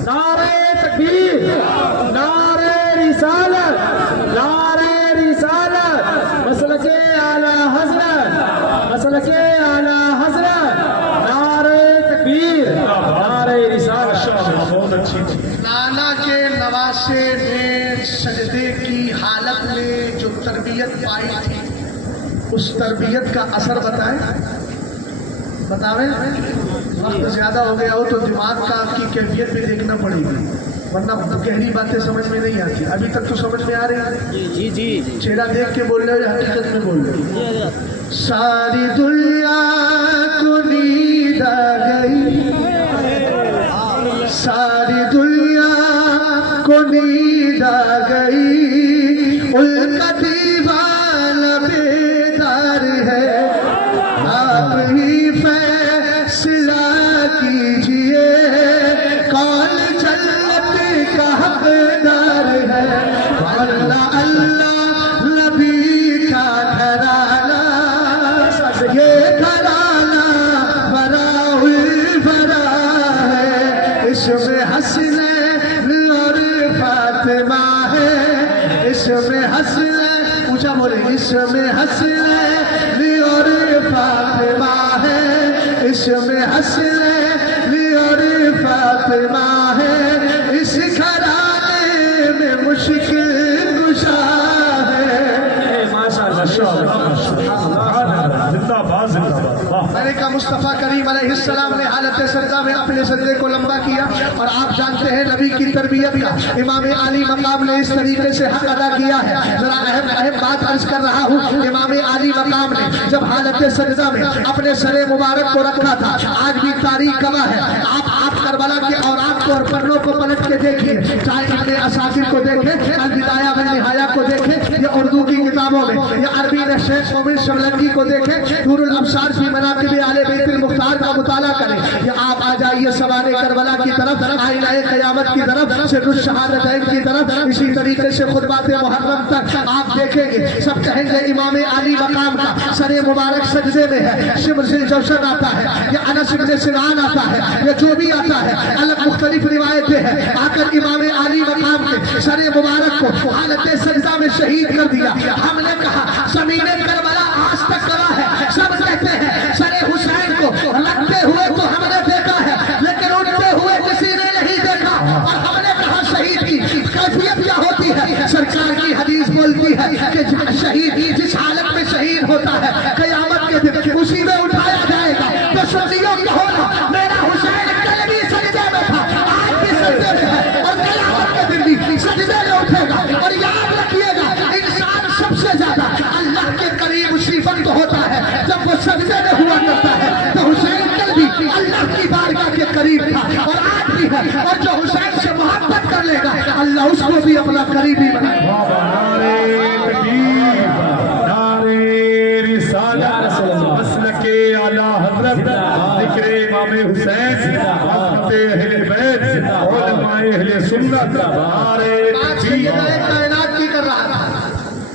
नारे तकबीर, नारे रिसालत, नारे रिसालत, मसलके आला हज़रत, मसलके आला हज़रत, नारे तकबीर, नारे रिसालत। बहुत अच्छी थी। नाना के नवासे ने सजदे की हालत में जो तरबियत पाई थी, उस तरबियत का असर बतावे। वक्त ज्यादा हो गया हो तो दिमाग का की कैफियत भी देखना पड़ेगी, वरना गहरी बातें समझ में नहीं आती। अभी तक तो समझ में आ रही है? जी। चेहरा देख के बोल रहे हो या हकीकत में बोल रहे हो? सारी दुनिया को नींद आ गई, सारी दुनिया को नींद आ गई, उनका दीवाना बेदार है। आप ही फैसला कीजिए कौन जन्नत का हकदार है। अल्लाह अल्लाह नबी का घराना, ये घराना बराउल बरा है। इसमें हसनैन और फातिमा है, इसमें हसनैन, ऊंचा बोले, इसमें हसनैन और फातिमा है, इसमें हसनैन और फातिमा है। इस घराने में मुश्किल कुशा है। जिंदाबाद जिंदाबाद। मैंने कहा मुस्तफ़ा करीम अलैहिस्सलाम ने हालत सजदा में अपने सजदे को लंबा किया। और आप जानते हैं नबी की तरबियत का इमाम अली मकाम ने इस तरीके से हक अदा किया है। जरा अहम बात अर्ज कर रहा हूँ। इमाम अली मकाम ने जब हालत सजदा में अपने सरे मुबारक को रखा था, आज भी तारीख गवाह है। आप करबला के औरात को और पन्नों को पलट के देखिए, चाहे अपने असातिर को देखें, अल-बिदाया व निहाया को देखें, या उर्दू की किताबों में, या अरबी में शेख मोमिन शबलंगी को देखें, नूरुल अब्सार फी मनाक़िब आले बैतुल मुख्तार का मुताला करें। या आप आ जाइए सवारे करबला की तरफ, आईनाए क़यामत की तरफ, सिर्रुश शहादतैन की तरफ, इसी तरीके से खुतबात मुहर्रम तक आप देखेंगे। सब कहेंगे इमाम अली मकाम का सरे मुबारक सजदे में है। शिम्र से जौशन आता है, या अनस इब्न सिनान आता है, या जो भी आता है, अलग मुख्तलिफ रिवायतें हैं। आकर इमाम अली मकाम के सरे मुबारक को हालत सजदा में शहीद कर दिया। हमने कहा ज़मीने करबला आज तक गवाह है। सब कहते हैं सरे हुसैन को लगते हुए तो हमने देखा है, लेकिन उठते हुए किसी ने नहीं देखा। और हमने कहा शहीद की कैफियत क्या होती है? सरकार की हदीस बोलती है कि शहीद जिस हालत में शहीद होता है, क़यामत के दिन उसी में उठाया जाएगा। तो सुनियो कहो ना, मेरा हुसैन कल भी सजदे में था, आज भी सजदे में है, और क़यामत के दिन भी सजदे में उठेगा। और याद रखिएगा, इंसान सबसे ज्यादा अल्लाह के करीब उसी वक्त होता है जब वो सजदे में हुआ करता है। तो हुसैन कल भी अल्लाह की बारगाह के करीब था और आज भी है। और जो हुसैन से मोहब्बत कर लेगा, अल्लाह उसको भी अपना करीबी बनाएगा। नारे तकबीर, नारे रिसालत, मसलके आला हज़रत, ज़िक्र इमाम हुसैन, अज़मत अहले बैत, उलमा علماء اہل سنت نعرہ بات سیدہ کائنات کی کر رہا تھا.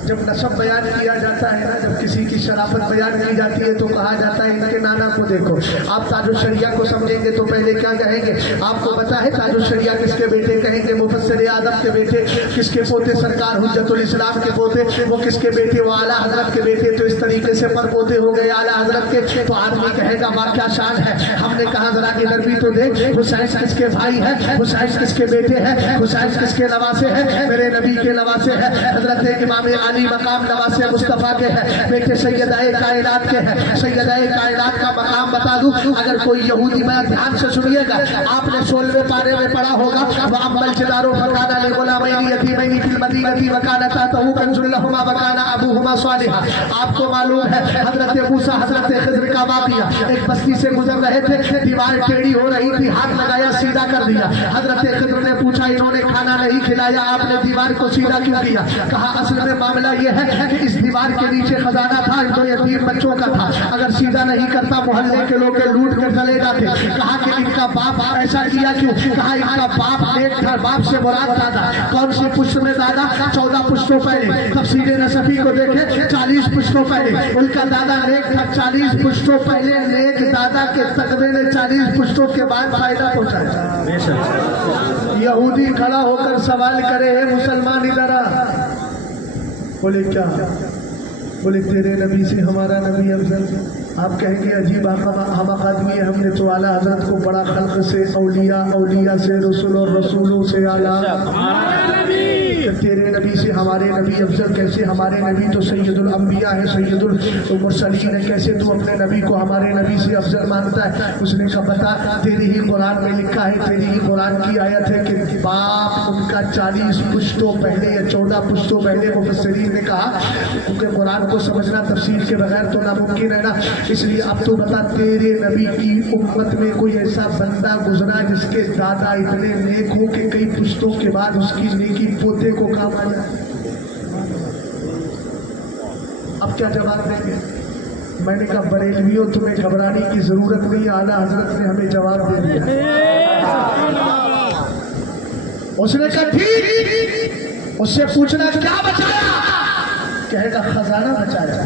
جب نسب بیان کیا جاتا ہے نا، جب کسی کی شرافت بیان کی جاتی ہے تو کہا جاتا ہے ان کے نانا کو دیکھو. آپ تاج الشریعہ کو سمجھیں گے تو پہلے کیا کہیں گے؟ آپ کو پتا ہے تاج الشریعہ کس کے بیٹے کہیں گے؟ مفسر اعظم کے بیٹے. کس کے پوتے؟ سرکار حجت الاسلام کے پوتے. وہ کس کے بیٹے؟ وہ اعلیٰ حضرت کے بیٹے. تو اس طریقے سے پر پوتے ہو گئے اعلیٰ حضرت کے. تو آدمی کہے گا واہ کیا شان ہے. ہم نے کہا ذرا ادھر بھی تو دیکھ، حسین کس کے بھائی ہے؟ حسین کس کے بیٹے ہیں؟ حسین کس کے نواسے ہیں؟ میرے نبی کے نواسے ہیں. حضرت امام علی مقام نواسے مصطفیٰ کے ہیں، بیٹے سیدہ کائنات کے ہیں. سیدہ کائنات کا مقام بتا دوں. اگر کوئی یہودی، میں دھیان سے سنیے گا، آپ نے 16ویں پارے میں پڑھا ہوگا وَأَمَّا الْجِدَارُ فَكَانَ لِغُلَامَيْنِ يَتِيمَيْنِ فِي الْمَدِينَةِ وَكَانَ تَحْتَهُ كَنْزٌ لَهُمَا وَكَانَ أَبُوهُمَا صَالِحًا. آپ کو معلوم ہے حضرت موسیٰ حضرت خضر کا واقعہ، ایک بستی سے گزر رہے تھے، دیوار ٹیڑھی ہو رہی تھی، ہاتھ لگایا سیدھا کر دیا. حضرت خضر نے پوچھا انہوں نے کھانا نہیں کھلایا، آپ نے دیوار کو سیدھا کیوں کیا؟ کہا اصل میں معاملہ یہ ہے کہ اس دیوار کے نیچے خزانہ تھا، دو یتیم بچوں کا تھا. اگر سیدھا نہیں کرتا محلے کے لوگ لوٹ کر چلے جاتے. کہا کہ ان کا باپ ایسا کیا کیوں؟ کہا ان کا باپ نیک تھا. باپ سے مراد دادا. کون سی پشت میں دادا؟ 14 پشتوں پہلے. تفسیر نصفی کو دیکھیں 40 پشتوں پہلے ان کا دادا نیک تھا. 40 پشتوں پہلے نیک دادا کے تقوی نے 40 پشتوں کے بعد فائدہ پہنچایا. یہودی کھڑا ہو کر سوال کرے ہے مسلمان ادھر آ. بولے کیا؟ بولے تیرے نبی سے ہمارا نبی افضل. آپ کہیں گے عجیب ہم آدمی ہے، ہم نے تو اعلیٰ حضرت کو بڑا خلق سے، اولیاء سے، رسول اور رسولوں سے اعلیٰ. تیرے نبی سے ہمارے نبی افضل کیسے؟ ہمارے نبی تو سید الانبیاء ہے، سید المرسلین ہے، کیسے تو اپنے نبی کو ہمارے نبی سے افضل مانتا ہے؟ اس نے کہا بتا، تیری ہی قرآن میں لکھا ہے، تیری ہی قرآن کی آیت ہے کہ باپ ان کا 40 پشتوں پہلے یا 14 پشتوں پہلے. مفسرین نے کہا کیونکہ قرآن کو سمجھنا تفسیر کے بغیر تو ناممکن ہے نا، اس لیے اب تو بتا تیرے نبی کی امت میں کوئی ایسا بندہ گزرا جس کے دادا اتنے نیک ہو کہ کئی پشتوں کے بعد اس کی نیکی پوتے کو کام آ جائے؟ اب کیا جواب دیں گے؟ میں نے کہا بریلویوں تمہیں گھبرانے کی ضرورت نہیں، اعلیٰ حضرت نے ہمیں جواب دے دیا. اس نے کہا ٹھیک. اس سے پوچھنا کیا بچایا؟ کہے گا خزانہ بچایا.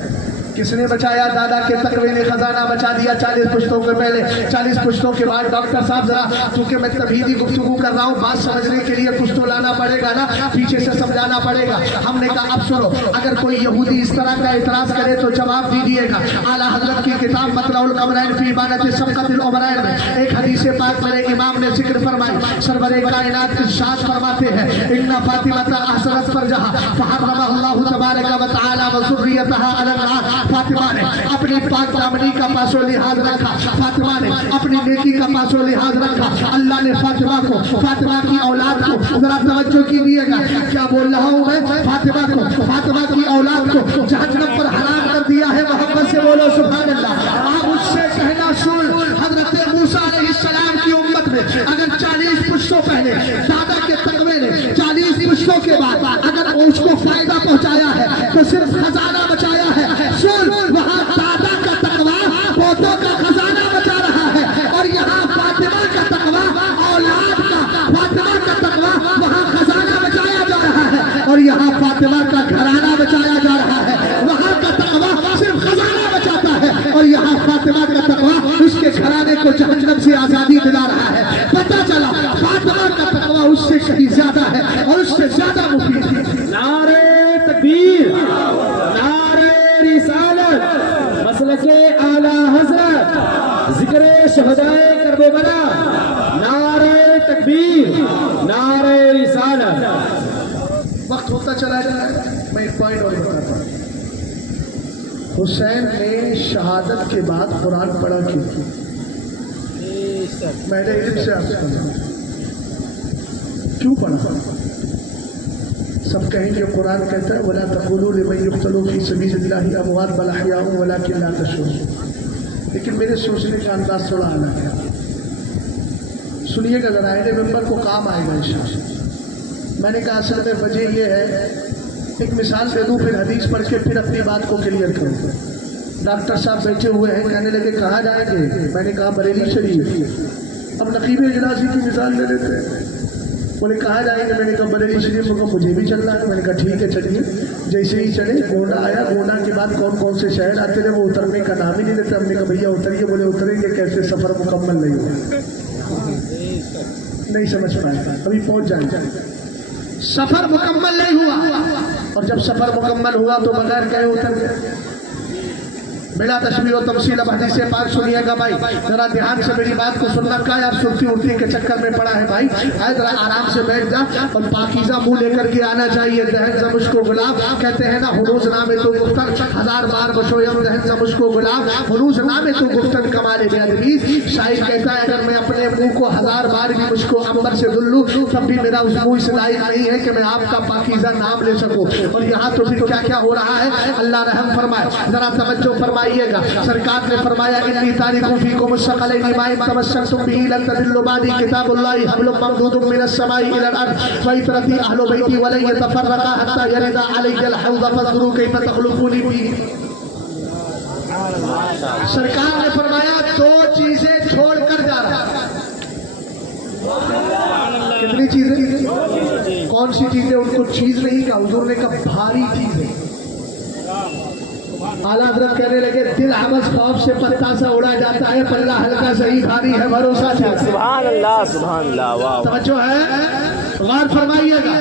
کس نے بچایا؟ دادا کے تقوی نے خزانہ بچا دیا 40 پشتوں کے پہلے. 40 پشتوں کے بعد ڈاکٹر صاحب ذرا کیونکہ میں تبہیدی گفتگو کر رہا ہوں، بات سمجھنے کے لیے کچھ تو لانا پڑے گا نا، پیچھے سے سمجھانا پڑے گا. ہم نے کہا اب سنو، اگر کوئی یہودی اس طرح کا اعتراض کرے تو جواب دیجیے گا. اعلیٰ حضرت کی کتاب مطلع الامرین فی ابانۃ سبقۃ الامرین میں ایک حدیث پاک میرے امام نے ذکر فرمائی. سرور کائنات ارشاد فرماتے ہیں ان فاطمہ احسنت فرجہا فحرمہ اللہ تبارک و تعالی وذریتہا علی النار. فاطمہ نے اپنی پاک دامنی کا پاس و لحاظ رکھا. فاطمہ نے اپنی نیکی کا پاس و لحاظ رکھا. اللہ نے فاطمہ کو، فاطمہ کی اولاد کو ذرا توجہ کیجیے گا کیا بول رہا ہوں میں، فاطمہ کو، فاطمہ کی اولاد کو جہنم پر حرام کر دیا ہے. محبت سے بولو سبحان اللہ. آپ اس سے کہنا سن، حضرت موسیٰ علیہ السلام کی امت میں اگر 40 پشتوں پہلے دادا کے تقوی نے 40 پشتوں کے بعد اگر اس کو فائدہ پہنچایا ہے تو صرف خزانہ بچایا ہے. سن، وہاں دادا کا تقوی پوتوں کا خزانہ بچا رہا ہے، اور یہاں فاطمہ کا تقوی اولاد کا، فاطمہ کا تقوی وہاں خزانہ بچایا جا رہا ہے، اور یہاں فاطمہ کا گھرانہ بچایا جا رہا ہے. وہاں کا تقوی صرف خزانہ بچاتا ہے، اور یہاں فاطمہ کا تقوی اس کے گھرانے کو جہنم سے آزادی دلا رہا ہے. پتہ چلا فاطمہ کا تقوی اس سے کہیں زیادہ ہے اور اس سے زیادہ مفید ہے. نعرہ تکبیر، نعرہ رسالت، مسلک اعلیٰ حضرت، ذکر شہدائے کربلا، نعرہ تکبیر، نعرہ رسالت. وقت ہوتا چلا جائے، میں ایک پوائنٹ اور بتاتا ہوں. حسین نے شہادت کے بعد قرآن پڑھا کیوں؟ میں نے علم سے آپ سے کیوں پڑھا؟ سب کہیں گے قرآن کہتا ہے وَلَا تَقُولُوا لِمَن يُقْتَلُ فِي سَبِيلِ اللَّهِ أَمْوَاتٌ بَلْ أَحْيَاءٌ وَلَكِنْ لَا تَشْعُرُونَ. لیکن میرے سوچنے کا انداز تھوڑا الگ ہے. سنیے گا ذرا، اہل ممبر کو کام آئے گا انشاءاللہ. میں نے کہا اصل میں وجہ یہ ہے، ایک مثال دے دوں پھر حدیث پڑھ کے پھر اپنی بات کو کلیئر کروں. ڈاکٹر صاحب بیٹھے ہوئے ہیں، کہنے لگے کہاں جائیں گے؟ میں نے کہا بریلی شریف. اب نقیب اجلازی کی مثال لے لیتے ہیں. बोले कहाँ जाएंगे? मैंने कहा बरेली शरीफ। को मुझे भी चलना है। मैंने कहा ठीक है चलिए। जैसे ही चले गोंडा आया। गोंडा के बाद कौन कौन से शहर आते थे वो उतरने का नाम ही नहीं लेते। हमने कहा भैया उतरिए। बोले उतरेंगे कैसे? सफर मुकम्मल नहीं हुआ। नहीं समझ पाए, अभी पहुंच जाएंगे। सफर मुकम्मल नहीं हुआ और जब सफर मुकम्मल हुआ तो बगैर कहे उतर गए। बिला तशबीह और तमसील। अब हदीस पाक सुनिएगा भाई, जरा ध्यान से मेरी बात को सुनना। क्या यार सुनती उड़ती के चक्कर में पड़ा है भाई? आए जरा आराम से बैठ जा और पाकीज़ा मुंह लेकर के आना चाहिए। दहन से मुझको गुलाब कहते हैं ना, हुनूज नामे तो गुफ्तन 1000 बार बशोयम दहन से मुझको गुलाब, हुनूज नामे तो गुफ्तन कमाले बेअदबीज़। शायर कहता है अगर मैं अपने मुंह को 1000 बार भी मुझको अंबर से धुल लूं तब भी मेरा उस मुंह से लायक नहीं है कि मैं आपका पाकीज़ा नाम ले सकूं। और यहाँ तो फिर क्या क्या हो रहा है, अल्लाह रहम फरमाए। जरा तवज्जो फरमाइएगा। सरकार ने फरमाया इन्नी तारीखों फीकुम मुस्तक़िलन मा इन तमस्सकतुम बिही लन तदिल्लु बादी किताबुल्लाहि हब्लुम ममदूदुम मिनस समाई इलल अर्द व इतरती अहलु बैती व लन यतफर्रका हत्ता यरिदा अलैहिल हौद फज़ुरू कैफ़ तख़लुक़ूनी फीही। सरकार ने फरमाया 2 चीजें छोड़कर जा रहा है। कितनी चीजें? कौन सी चीजें? उनको चीज नहीं कहा, हुजूर ने कहा भारी चीजें। आला हज़रत कहने लगे दिल आबस खौफ से पत्ता सा उड़ा जाता है, पल्ला हल्का सही भारी है भरोसा से। सुभान अल्लाह सुभान अल्लाह। वाह तवज्जो है, गौर फरमाइएगा।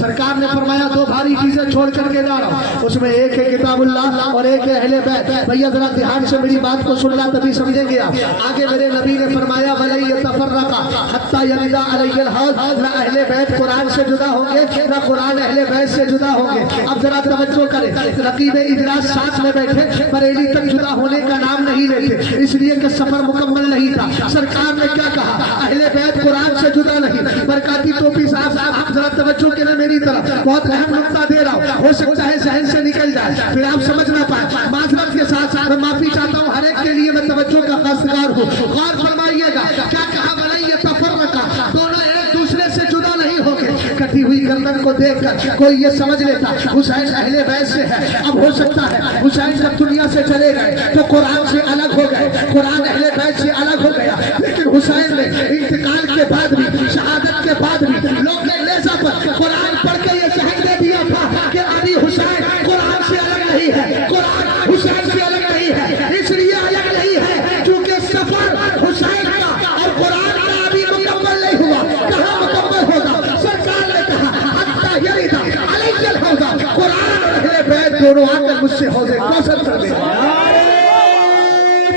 सरकार ने फरमाया 2 भारी चीजें छोड़ करके जा रहा हूं, उसमें एक है किताबुल्लाह और एक है अहले बैत। भैया जरा ध्यान से मेरी बात को सुनना तभी समझेंगे आप। आगे मेरे नबी ने फरमाया वलन यतफर्रका हत्ता यरिदा अलैहिल हौद, न अहले बैत कुरान से जुदा होंगे न कुरान अहले बैत से जुदा होंगे। अब जरा तवज्जो करें, रकीब इजलास साथ में बैठे बरेली तक जुदा होने का नाम नहीं लेते, इसलिए कि सफर मुकम्मल नहीं था। सरकार ने क्या कहा? अहले बैत कुरान से जुदा नहीं। बरकाती टोपी साहब आप जरा तवज्जो के ना मेरी तरफ, बहुत अहम नुक्ता दे रहा हूँ, हो सकता है जहन से निकल जाए फिर आप समझ ना पाए। माजरत के साथ साथ माफी चाहता हूँ हर एक के लिए, मैं तवज्जो का खासगार हूँ। गौर फरमाइएगा क्या कहा? वलन यतफर्रका, दोनों एक दूसरे से जुदा नहीं होंगे। कटी हुई गर्दन को देखकर कोई ये समझ लेता हुसैन अहले बैत से है। अब हो सकता है हुसैन जब दुनिया से चले गए तो कुरान से अलग हो गए, कुरान अहले बैत से अलग हो गया, लेकिन हुसैन ने इंतकाल के बाद भी, शहादत के बाद भी लोग ने लेज़ा पर कुरान पढ़ के ये शहीद दे दिया था कि अली हुसैन कुरान से अलग नहीं है, कुरान हुसैन से अलग नहीं है। इसलिए अलग नहीं है क्योंकि सफर हुसैन का और कुरान का अभी मुकम्मल नहीं हुआ। कहाँ मुकम्मल होगा? सरकार ने कहा हत्ता यरिदा अलैहिल हौद, कुरान और अहले बैत दोनों आकर मुझसे हौज़े कौसर कर दे।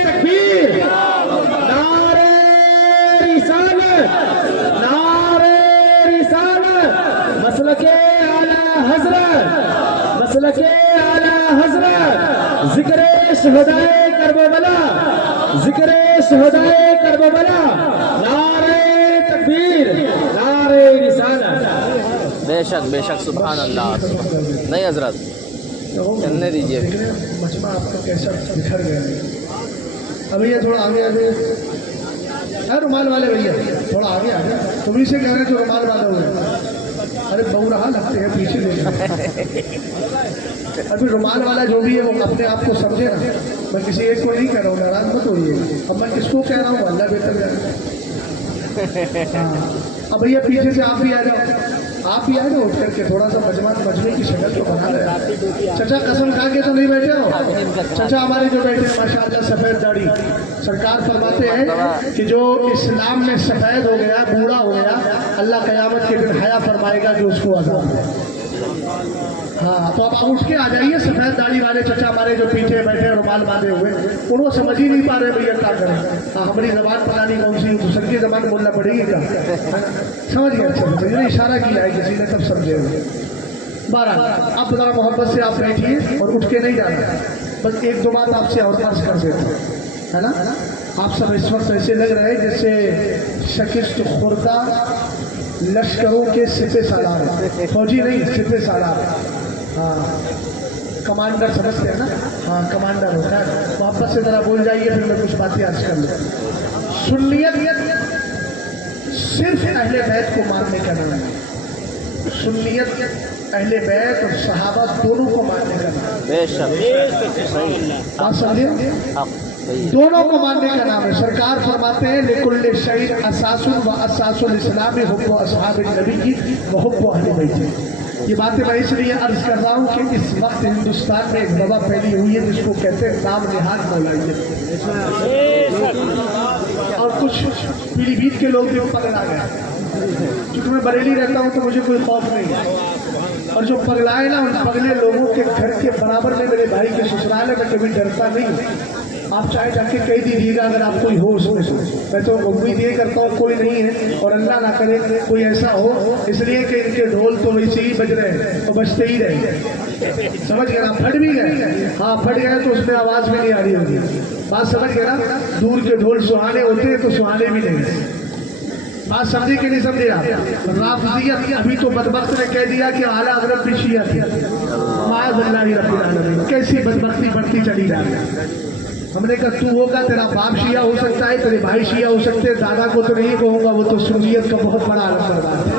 तकबीर, नारे रिसालत, नारे रिसालत, मसलके आला हजरत, मसलके आला हजरत, जिक्रे शहदाए करबला, जिक्रे शहदाए करबला, नारे तकबीर, नारे रिसालत। बेशक सुभान अल्लाह। नहीं हजरत चलने दीजिए। मजमा आपका कैसा बिखर गया है। अभी ये थोड़ा आगे आगे, अरे रुमाल वाले भैया थोड़ा आगे आगे, तुम्ही से कह रहे जो रुमाल वाले हुए। अरे बहु रहा लगते हैं पीछे ले। अभी रुमाल वाला जो भी है वो अपने आप को समझे ना। मैं किसी एक को नहीं कह रहा हूँ, नाराज मत होइए। अब मैं किसको कह रहा हूँ? अल्लाह बेहतर जाए। अब भैया पीछे से आप भी आ जाओ, आप भी आ जाओ उठ करके, थोड़ा सा मजमे की शक्ल तो बना रहे। चचा कसम खा के तो नहीं बैठे हो? चचा हमारे जो बैठे हैं माशाअल्लाह सफेद दाढ़ी, सरकार फरमाते हैं कि जो इस्लाम में सफेद हो गया, बूढ़ा हो गया, अल्लाह क़यामत के दिन हया फरमाएगा कि उसको अज़ाब है। हाँ तो अब आप उठ के आ जाइए। सफेद दाढ़ी वाले चचा हमारे जो पीछे बैठे रुमाल बांधे हुए, उनको समझ ही नहीं पा रहे भैया क्या करें। हमारी जबान पता नहीं कौन सी, दूसरे की जबान बोलना पड़ेगी क्या? समझ गया? अच्छा इशारा किया है किसी ने, तब समझे। 12 अब जरा मोहब्बत से आप बैठिए और उठ के नहीं जाना। बस 1-2 बात आपसे और अर्ज कर देता है ना। आप सब इस वक्त ऐसे लग रहे हैं जैसे शकिस्त खुर्दा लश्करों के सिपे सालार, फौजी नहीं सिपे सालार। हाँ कमांडर समझते हैं ना? हाँ कमांडर होता है। वापस से जरा बोल जाइए, फिर मैं कुछ बातें अर्ज कर लूँ। सुन्नियत सिर्फ अहले बैत को मानने का नाम है। सुन्नियत अहले बैत और सहाबा दोनों को मानने का नाम है। बेशक बात समझिए। दोनों को मानने का नाम है। सरकार फरमाते हैं लिकुल्ले शहीद असासुल व असासुल इस्लाम हुब्बु अस्हाब नबी की व हुब्बु अहले बैत। ये बातें मैं इसलिए अर्ज कर रहा हूँ कि इस वक्त हिंदुस्तान में एक दवा फैली हुई है जिसको कहते हैं नाम निहाद मौलाइयत, और कुछ पीलीभीत के लोग भी पगला गए। क्योंकि मैं बरेली रहता हूँ तो मुझे कोई खौफ नहीं है, और जो पगलाए ना उन पगले लोगों के घर के बराबर में मेरे भाई के ससुराल है, मैं कभी डरता नहीं। आप चाहे जाके कह दीजिएगा अगर आप कोई हो उसमें से। मैं तो उम्मीद ये करता हूँ कोई नहीं है, और अल्लाह ना करे कोई ऐसा हो, इसलिए कि इनके ढोल तो वैसे ही बज रहे हैं और बजते ही रहेंगे। समझ गए ना? फट भी गए, हाँ फट गए तो उसमें आवाज़ भी नहीं आ रही होगी। बात समझ गए ना? दूर के ढोल सुहाने होते हैं तो सुहाने भी नहीं। बात समझी कि नहीं समझे आप? राफिजियत अभी तो बदबख्त ने कह दिया कि आला हज़रत भी शिया थी। माअज़ल्लाहि रब्बिल आलमीन, कैसी बदबख्ती बढ़ती चली जा रही है। हमने कहा तू होगा, तेरा बाप शिया हो सकता है, तेरे भाई शिया हो सकते हैं, दादा को तो नहीं कहूँगा, वो तो सुन्नियत का बहुत बड़ा अलमबरदार है,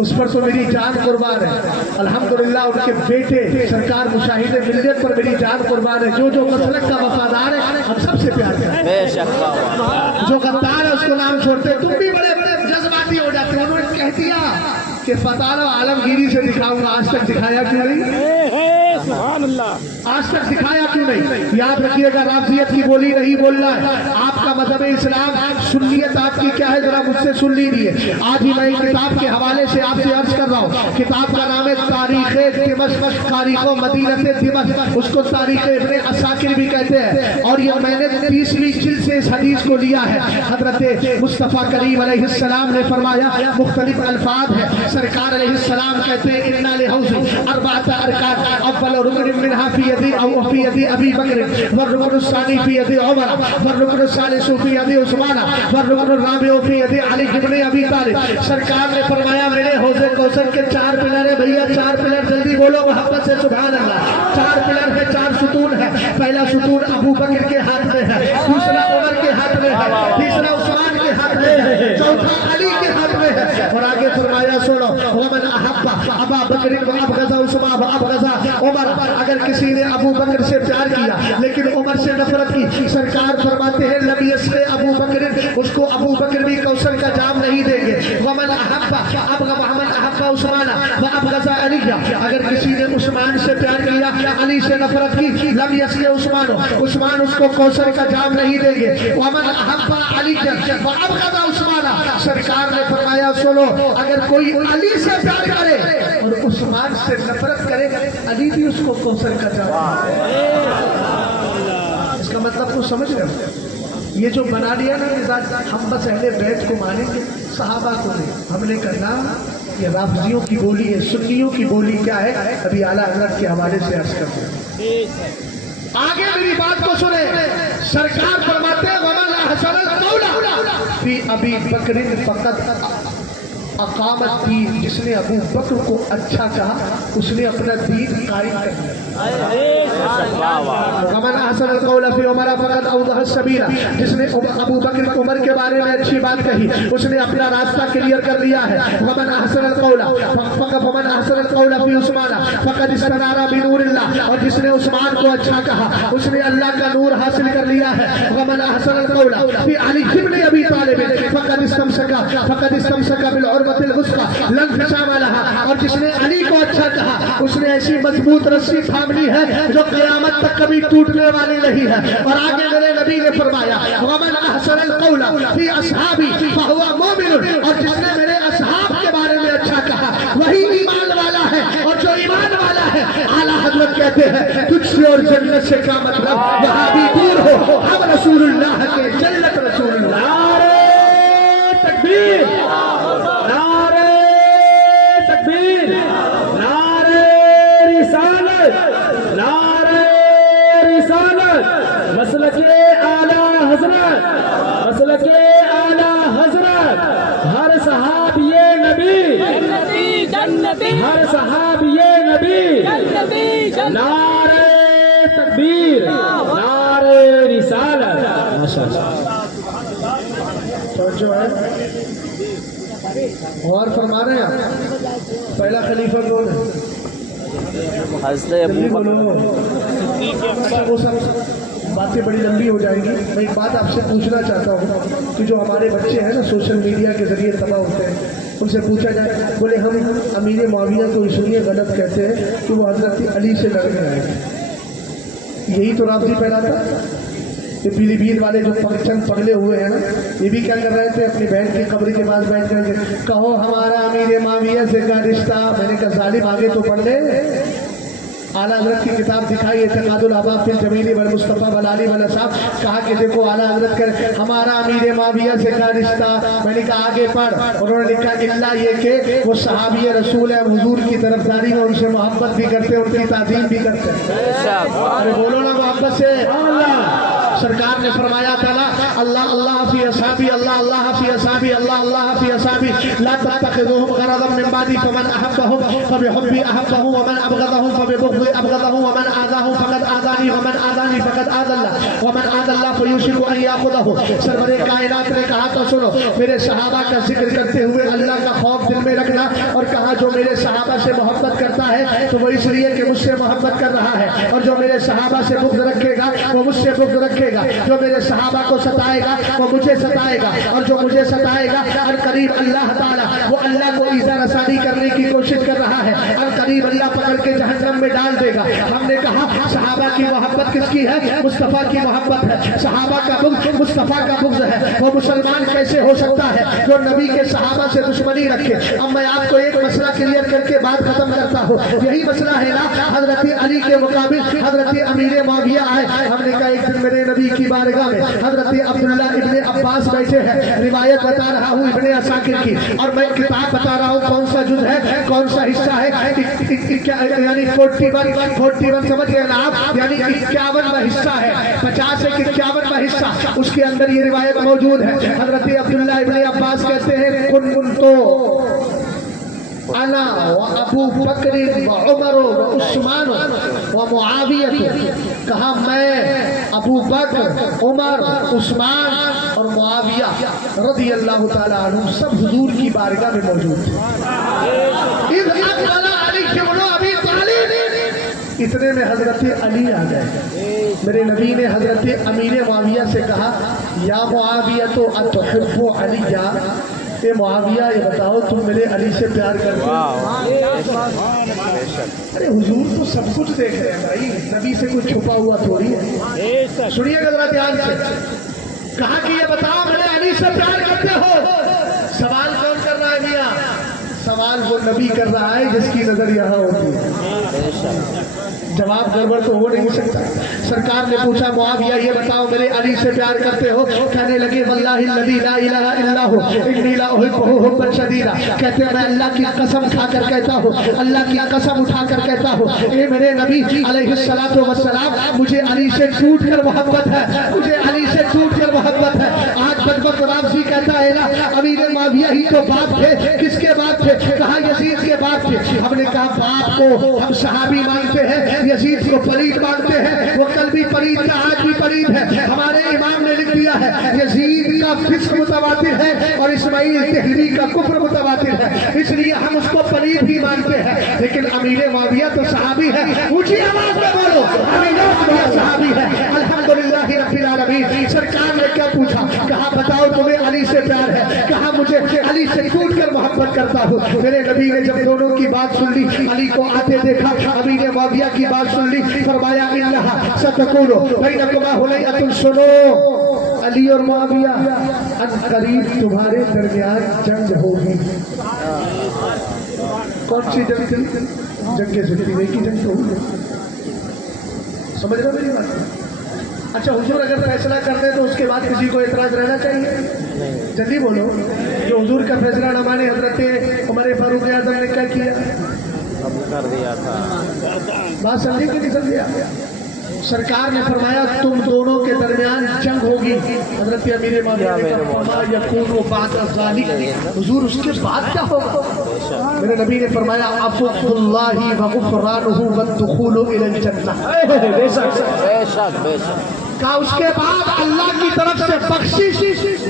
उस पर तो मेरी जान कुर्बान है। अल्हम्दुलिल्लाह उनके बेटे सरकार मुशाहिद मिल्लत पर मेरी जान कुर्बान है। जो मसलक का वफादार है हम सबसे प्यार करते हैं, जो गद्दार है उसको नाम छोड़ते हैं। तुम भी बड़े बड़े जज्बाती हो जाते हो। उन्होंने कह दिया कि फताह आलमगीरी से दिखाऊंगा, आज तक दिखाया क्यों नहीं? आज तक दिखाया क्यों नहीं? याद रखिएगा, राफियत की बोली नहीं बोलना है। आपका मजहब इस्लाम, सुन्नियत आपकी क्या है जरा मुझसे सुन लीजिए। आज ही मैं किताब के हवाले से आपसे अर्ज कर रहा हूँ। किताब का नाम है तारीख दिमश्क, तारीख मदीनत दिमश्क, उसको तारीख इब्ने असाकिर भी कहते हैं। और ये मैंने 30वीं जिल्द से इस हदीस को लिया है। हजरत मुस्तफ़ा करीम अलैहिस्सलाम ने फरमाया, मुख्तलिफ अल्फाज है। सरकार अलैहिस्सलाम कहते हैं इन्ना लिहौज़ी अर्बअत अरकान, अव्वल रुकन मिनहा फी यदी फी यदी अबी बकर, व रुकन सानी फी यदी उमर, व रुकन सालिसु फी यदी उस्मान, व रुकन राबिउ फी यदी अली इब्न अबी तालिब। सरकार ने फरमाया मेरे हौज़े कौसर के 4 पिलर है। भैया 4 पिलर, जल्दी बोलो मोहब्बत से सुभान अल्लाह। 4 पिलर है, 4 सुतून है। पहला सुतून अबू बकर के हाथ में है, दूसरा उमर के हाथ में है, तीसरा उस्मान के हाथ में है, चौथा अली के हाथ में है। और आगे फरमाया सुनो, वमन अहब्बा अबा बकर व अबगज़ा उस्मान व अबगज़ा उमर। अगर किसी ने अबू बकर से प्यार किया लेकिन उमर से नफरत की, सरकार फरमाते हैं लम यसक़ि अबू बकर, उसको अबू बकर भी कौसर का जाम नहीं देंगे। वमन अहब्बा उस्मान व अबगज़ा अली, अगर किसी ने उस्मान से प्यार किया, अली से नफरत की, लम यसक़ि उस्मान, उस्मान उसको कौसर का जाम नहीं देंगे। वमन अहब्बा अली व अबगज़ा उस्मान, सरकार ने फरमाया सुनो, अगर कोई अली से प्यार करे और उस्मान से नफरत करे, अली भी उसको कौसर का जाम। इसका मतलब तो समझ रहे हो? ये जो बना लिया ना मिजाज, हम बस अहले बैत को मानेंगे, सहाबा को नहीं। हमने करना ये राफिजियों की बोली है, सुन्नियों की बोली क्या है, अभी आला हज़रत के हवाले से अर्ज करते हैं। आगे मेरी बात को सुने। सरकार फरमाते हैं वमन अहसनल कौला फी अबी बकर फक़त अकामत दीन, जिसने अबू बकर को अच्छा कहा उसने अपना दीन कायम कर दिया। वमन अहसनल कौला फी उमर फक़त अवदह सबीला, जिसने अबू बकर उमर के बारे में अच्छी बात कही उसने अपना रास्ता क्लियर कर लिया है। वमन अहसनल कौला फी उस्मान फक़द इस्तनारा बिनूरिल्लाह, और जिसने उस्मान को अच्छा कहा उसने अल्लाह का नूर हासिल कर लिया है। वमन अहसनल कौला फी अली इब्न अबी तालिब फक़द इस्तमसका बिल उर्वतिल वुस्क़ा लन फिसाम लहा, और जिसने अली को अच्छा कहा उसने ऐसी मजबूत रस्सी थाम ली है जो क़यामत तक कभी टूटने वाली नहीं है। और आगे मेरे नबी ने फरमाया वमन अहसनल कौला फी अस्हाबी फहुवा मोमिनुन, और जिसने मेरे असहाब के बारे में अच्छा कहा वही ईमान वाला है। और जो ईमान वाला है, आला हज़रत कहते हैं तुझसे और जन्नत से क्या मतलब, वहां भी दूर हो, हम रसूलुल्लाह के जन्नत रसूलुल्लाह। नारे तकबीर, नारे तकबीर, नारे रिसालत, नारे रिसालत। मसलके आला हज़रत, मसलके आला हज़रत। हर सहाब ये नबी, हर सहाब ये नबी। नारे तकबीर, नारे रिसालत। माशाअल्लाह। तो जो है और फरमा रहे हैं, पहला खलीफा कौन है? حضرت ابو جلدی بکر بولو. اچھا وہ سب باتیں بڑی لمبی ہو جائیں گی. میں ایک بات آپ سے پوچھنا چاہتا ہوں کہ جو ہمارے بچے ہیں نا سوشل میڈیا کے ذریعے تباہ ہوتے ہیں, ان سے پوچھا جائے, بولے ہم امیر معاویہ کو اس لیے غلط کہتے ہیں کہ وہ حضرت علی سے لڑنے آئے. یہی تو رابطی پھیلاتا. یہ پیلی بھیت والے جو چند پگلے ہوئے ہیں نا, یہ بھی کیا کر رہے تھے, اپنی بہن کی قبر کے پاس بیٹھ کر کے کہو ہمارا امیر معاویہ سے کا رشتہ. میں نے کہا ظالم آگے تو پڑھ لے. اعلیٰ حضرت کی کتاب دکھائی اعتقاد الحباب فی الجمیل والمصطفیٰ والعلی والاصحاب, کہا کہ دیکھو اعلیٰ حضرت کا ہمارا امیر معاویہ سے کا رشتہ. میں نے کہا آگے پڑھ. انہوں نے لکھا اللہ یہ کہ وہ صحابی رسول ہے, حضور کی طرفداری میں ان سے محبت بھی کرتے ہیں, ان کی تعظیم بھی کرتے ہیں. بے شک ارے بولو نا محبت سے. سرکار نے فرمایا تعالیٰ اللہ اللہ فی اصحابی, اللہ اللہ فی اصحابی, اللہ اللہ فی اصحابی, لا تتخذوهم غرضا من بعدی فمن احبهم فبحبی احبه ومن ابغضهم فببغضی ابغضه ومن آذاه فقد آذانی ومن آذانی فقد آذى الله ومن آذى الله فیوشک ان یاخذه. سرور کائنات نے کہا تو سنو, میرے صحابہ کا ذکر کرتے ہوئے اللہ کا خوف دل میں رکھنا, اور کہا جو میرے صحابہ سے محبت کرتا ہے تو وہ اس لیے کہ مجھ سے محبت کر رہا ہے, اور جو میرے صحابہ سے بغض رکھے گا وہ مجھ سے بغض رکھے گا. جو میرے صحابہ کو ستائے گا وہ مجھے ستائے گا, اور جو مجھے ستائے گا اور قریب اللہ تعالیٰ وہ اللہ کو ایذا رسانی کرنے کی کوشش کر رہا ہے, اور قریب اللہ پکڑ کے جہنم میں ڈال دے گا. ہم نے کہا صحابہ کی محبت کس کی ہے؟ مصطفیٰ کی محبت ہے. صحابہ کا بغض مصطفیٰ کا بغض ہے. وہ مسلمان کیسے ہو سکتا ہے جو نبی کے صحابہ سے دشمنی رکھے؟ اب میں آپ کو ایک مسئلہ کلیئر کر کے بات ختم کرتا ہوں. یہی مسئلہ ہے نا, حضرت علی کے مقابل حضرت امیر معاویہ آئے. ہم نے کہا ایک دن میرے نبی کی بارگاہ میں حضرت عبداللہ ابن عباس بیٹھے ہیں. روایت بتا رہا ہوں ابن عساکر کی, اور میں کتاب بتا رہا ہوں کون سا جز ہے, کون سا حصہ ہے. یعنی 41 سمجھ گئے نا آپ, یعنی 51واں حصہ ہے, 50 سے 51واں حصہ. اس کے اندر یہ روایت موجود ہے. حضرت عبداللہ ابن عباس کہتے ہیں کن تو انا و ابو بکر و عمر و عثمان و معاویہ, کہا میں ابو بکر, عمر, عثمان اور معاویہ رضی اللہ تعالیٰ عنہ سب حضور کی بارگاہ میں موجود تھے. اذ اقبل علیکم ابی طالب, اتنے میں حضرت علی آ گئے. میرے نبی نے حضرت امیر معاویہ سے کہا یا معاویہ تو اتحب علی, اے معاویہ یہ بتاؤ تم میرے علی سے پیار کرتے ہو؟ ارے حضور تو سب کچھ دیکھ رہے ہیں بھائی, نبی سے کچھ چھپا ہوا تھوڑی ہے. سنیے گا ذرا دھیان سے. کہا کہ یہ بتاؤ میرے علی سے پیار کرتے ہو؟ سوال کون کر رہا ہے میاں؟ سوال وہ نبی کر رہا ہے جس کی نظر یہاں ہوتی ہے. جواب گڑبڑ تو ہو نہیں سکتا. سرکار نے پوچھا معاویہ یہ بتاؤ میرے علی سے پیار کرتے ہو؟ کہنے لگے واللہ الذی لا الہ الا ہو انی لاحبہ حبا شدیدا. کہتے ہیں میں اللہ کی قسم کھا کر کہتا ہوں, اللہ کی قسم اٹھا کر کہتا ہوں, اے میرے نبی علیہ الصلوۃ والسلام مجھے علی سے ٹوٹ کر محبت ہے, مجھے علی سے ٹوٹ کر محبت ہے. آج بدبخت واپسی کہتا ہے نا امیر معاویہ ہی تو باپ تھے. کس کے باپ تھے؟ کہا یزید کے باپ تھے. ہم نے کہا باپ کو ہم صحابی مانتے ہیں, یزید کو پلید مانتے ہیں. وہ کل بھی پلید تھا, آج بھی پلید ہے. ہمارے امام نے لکھ دیا ہے یزید کا فسق متواتر ہے اور اسماعیل دہلوی کا کفر متواتر ہے, اس لیے ہم اس کو پلید بھی مانتے ہیں. لیکن امیر معاویہ تو صحابی ہے. اونچی آواز میں بولو امیر معاویہ صحابی ہے. الحمدللہ رب العالمین. سرکار نے کیا پوچھا؟ کہا بتاؤ تمہیں علی سے پیار ہے؟ کہا مجھے علی سے ٹوٹ کر محبت کرتا ہوں. میرے نبی نے جب دونوں کی بات سن لی, علی کو آتے دیکھا, امیر معاویہ کی بات سن لی, فرمایا انہا ستکون بینکما حلیۃ. سنو علی اور معاویہ ان قریب تمہارے درمیان جنگ ہوگی. کون سی جنگ تھی؟ جنگ صفین کی جنگ تو ہوگی. سمجھ رہے میری بات؟ اچھا حضور اگر فیصلہ کرتے تو اس کے بعد کسی کو اعتراض رہنا چاہیے؟ جلدی بولو. جو حضور کا فیصلہ نہ مانے, حضرت عمر فاروق اعظم نے کیا کیا؟ کر دیا تھا. بات سمجھے کہ نہیں سمجھا؟ سرکار نے فرمایا تم دونوں کے درمیان جنگ ہوگی. حضرت امیر معاویہ نے کہا وما یکون بعد ذلک, حضور اس کے بعد کیا ہوگا؟ میرے نبی نے فرمایا عفو اللہ وغفرانہ والدخول الی الجنہ. بے شک بے شک. कहा उसके बाद अल्लाह की तरफ से बख्शिश,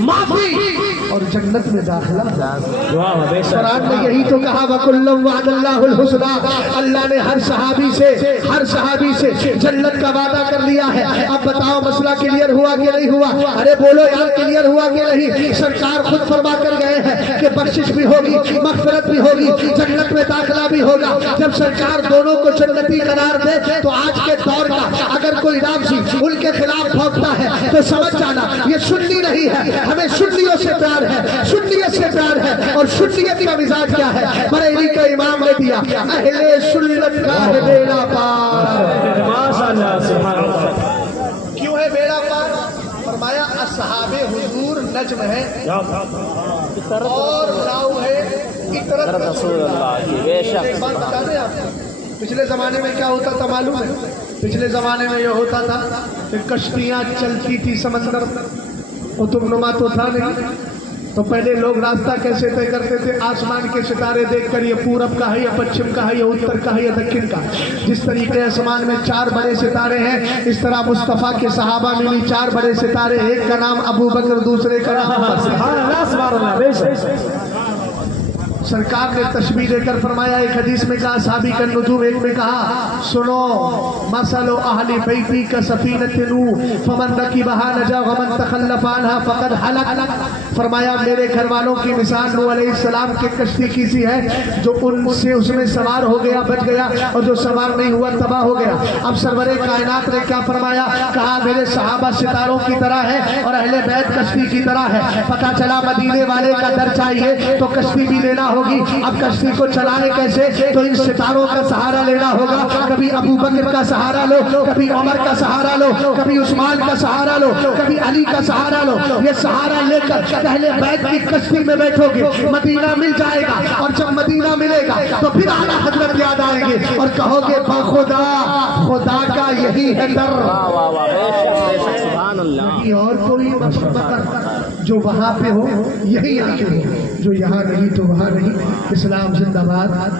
माफी और जन्नत में दाखिला। वाह बेशक कुरान ने यही तो कहा वकुल्लुम वअदल्लाहुल हुस्ना, अल्लाह ने हर सहाबी से जन्नत का वादा कर लिया है। अब बताओ मसला क्लियर हुआ कि नहीं हुआ? अरे बोलो यार क्लियर हुआ कि नहीं? सरकार खुद फरमा कर गए हैं कि बख्शिश भी होगी, मगफिरत भी होगी, जन्नत में दाखिला भी होगा। जब सरकार दोनों को जन्नती करार दे तो आज के दौर का अगर कोई रामजी उनके खिलाफ भौंकता है तो समझ जाना ये सुन्नी नहीं है, हमें सुन्नियों से प्यार है, सुन्नियत से प्यार है। और सुन्नियत का मिजाज क्या है? बरेली का इमाम ने दिया, अहले सुन्नत का है बेड़ा पार। माशाअल्लाह सुभान अल्लाह। क्यों है बेड़ा पार? फरमाया असहाबे हुजूर नज्म है और नाव है इतरत रसूल अल्लाह की बेशक। एक बात बता दें आपको, पिछले जमाने में क्या होता था मालूम है? पिछले जमाने में यह होता था कि कश्तियां चलती थी समंदर, कुतुबनुमा तो था नहीं, तो पहले लोग रास्ता कैसे तय करते थे? आसमान के सितारे देखकर ये पूरब का है या पश्चिम का है या उत्तर का है या दक्षिण का। जिस तरीके आसमान में 4 बड़े सितारे हैं, इस तरह मुस्तफा के सहाबा में भी 4 बड़े सितारे, एक का नाम अबू बकर, दूसरे का नाम उमर। सुभान अल्लाह सुभान अल्लाह बेशक। सरकार ने तशबीह देकर फरमाया, एक हदीस में कहा साहबी का नुजूम, एक में कहा सुनो मसलो अहली बैती का सफीनत नू फमन रकीबहा नजा वमन तखल्लफ अन्हा फकद हलक। फरमाया मेरे घर वालों की मिसाल नूह अलैहिस्सलाम की कश्ती की सी है, जो उनसे उसमें सवार हो गया बच गया और जो सवार नहीं हुआ तबाह हो गया। अब सरवरे कायनात ने क्या फरमाया? कहा मेरे सहाबा सितारों की तरह है और अहले बैत कश्ती की तरह है। पता चला मदीने वाले का दर चाहिए तो कश्ती भी लेना होगी। अब कश्ती को चलाने कैसे? तो इन सितारों का सहारा लेना होगा। कभी अबू बकर का सहारा लो, कभी उमर का सहारा लो, कभी उस्मान का सहारा लो, कभी अली का सहारा लो। ये सहारा लेकर पहले बैत की कश्ती में बैठोगे, मदीना मिल जाएगा और जब मदीना मिलेगा तो फिर आला हजरत याद आएंगे और कहोगे खुदा खुदा का यही है दर। वाह वाह वाह बेशक बेशक सुभान अल्लाह। और कोई मकसद जो वहाँ पे हो यही आके हो, जो यहाँ नहीं तो वहाँ नहीं। इस्लाम जिंदाबाद।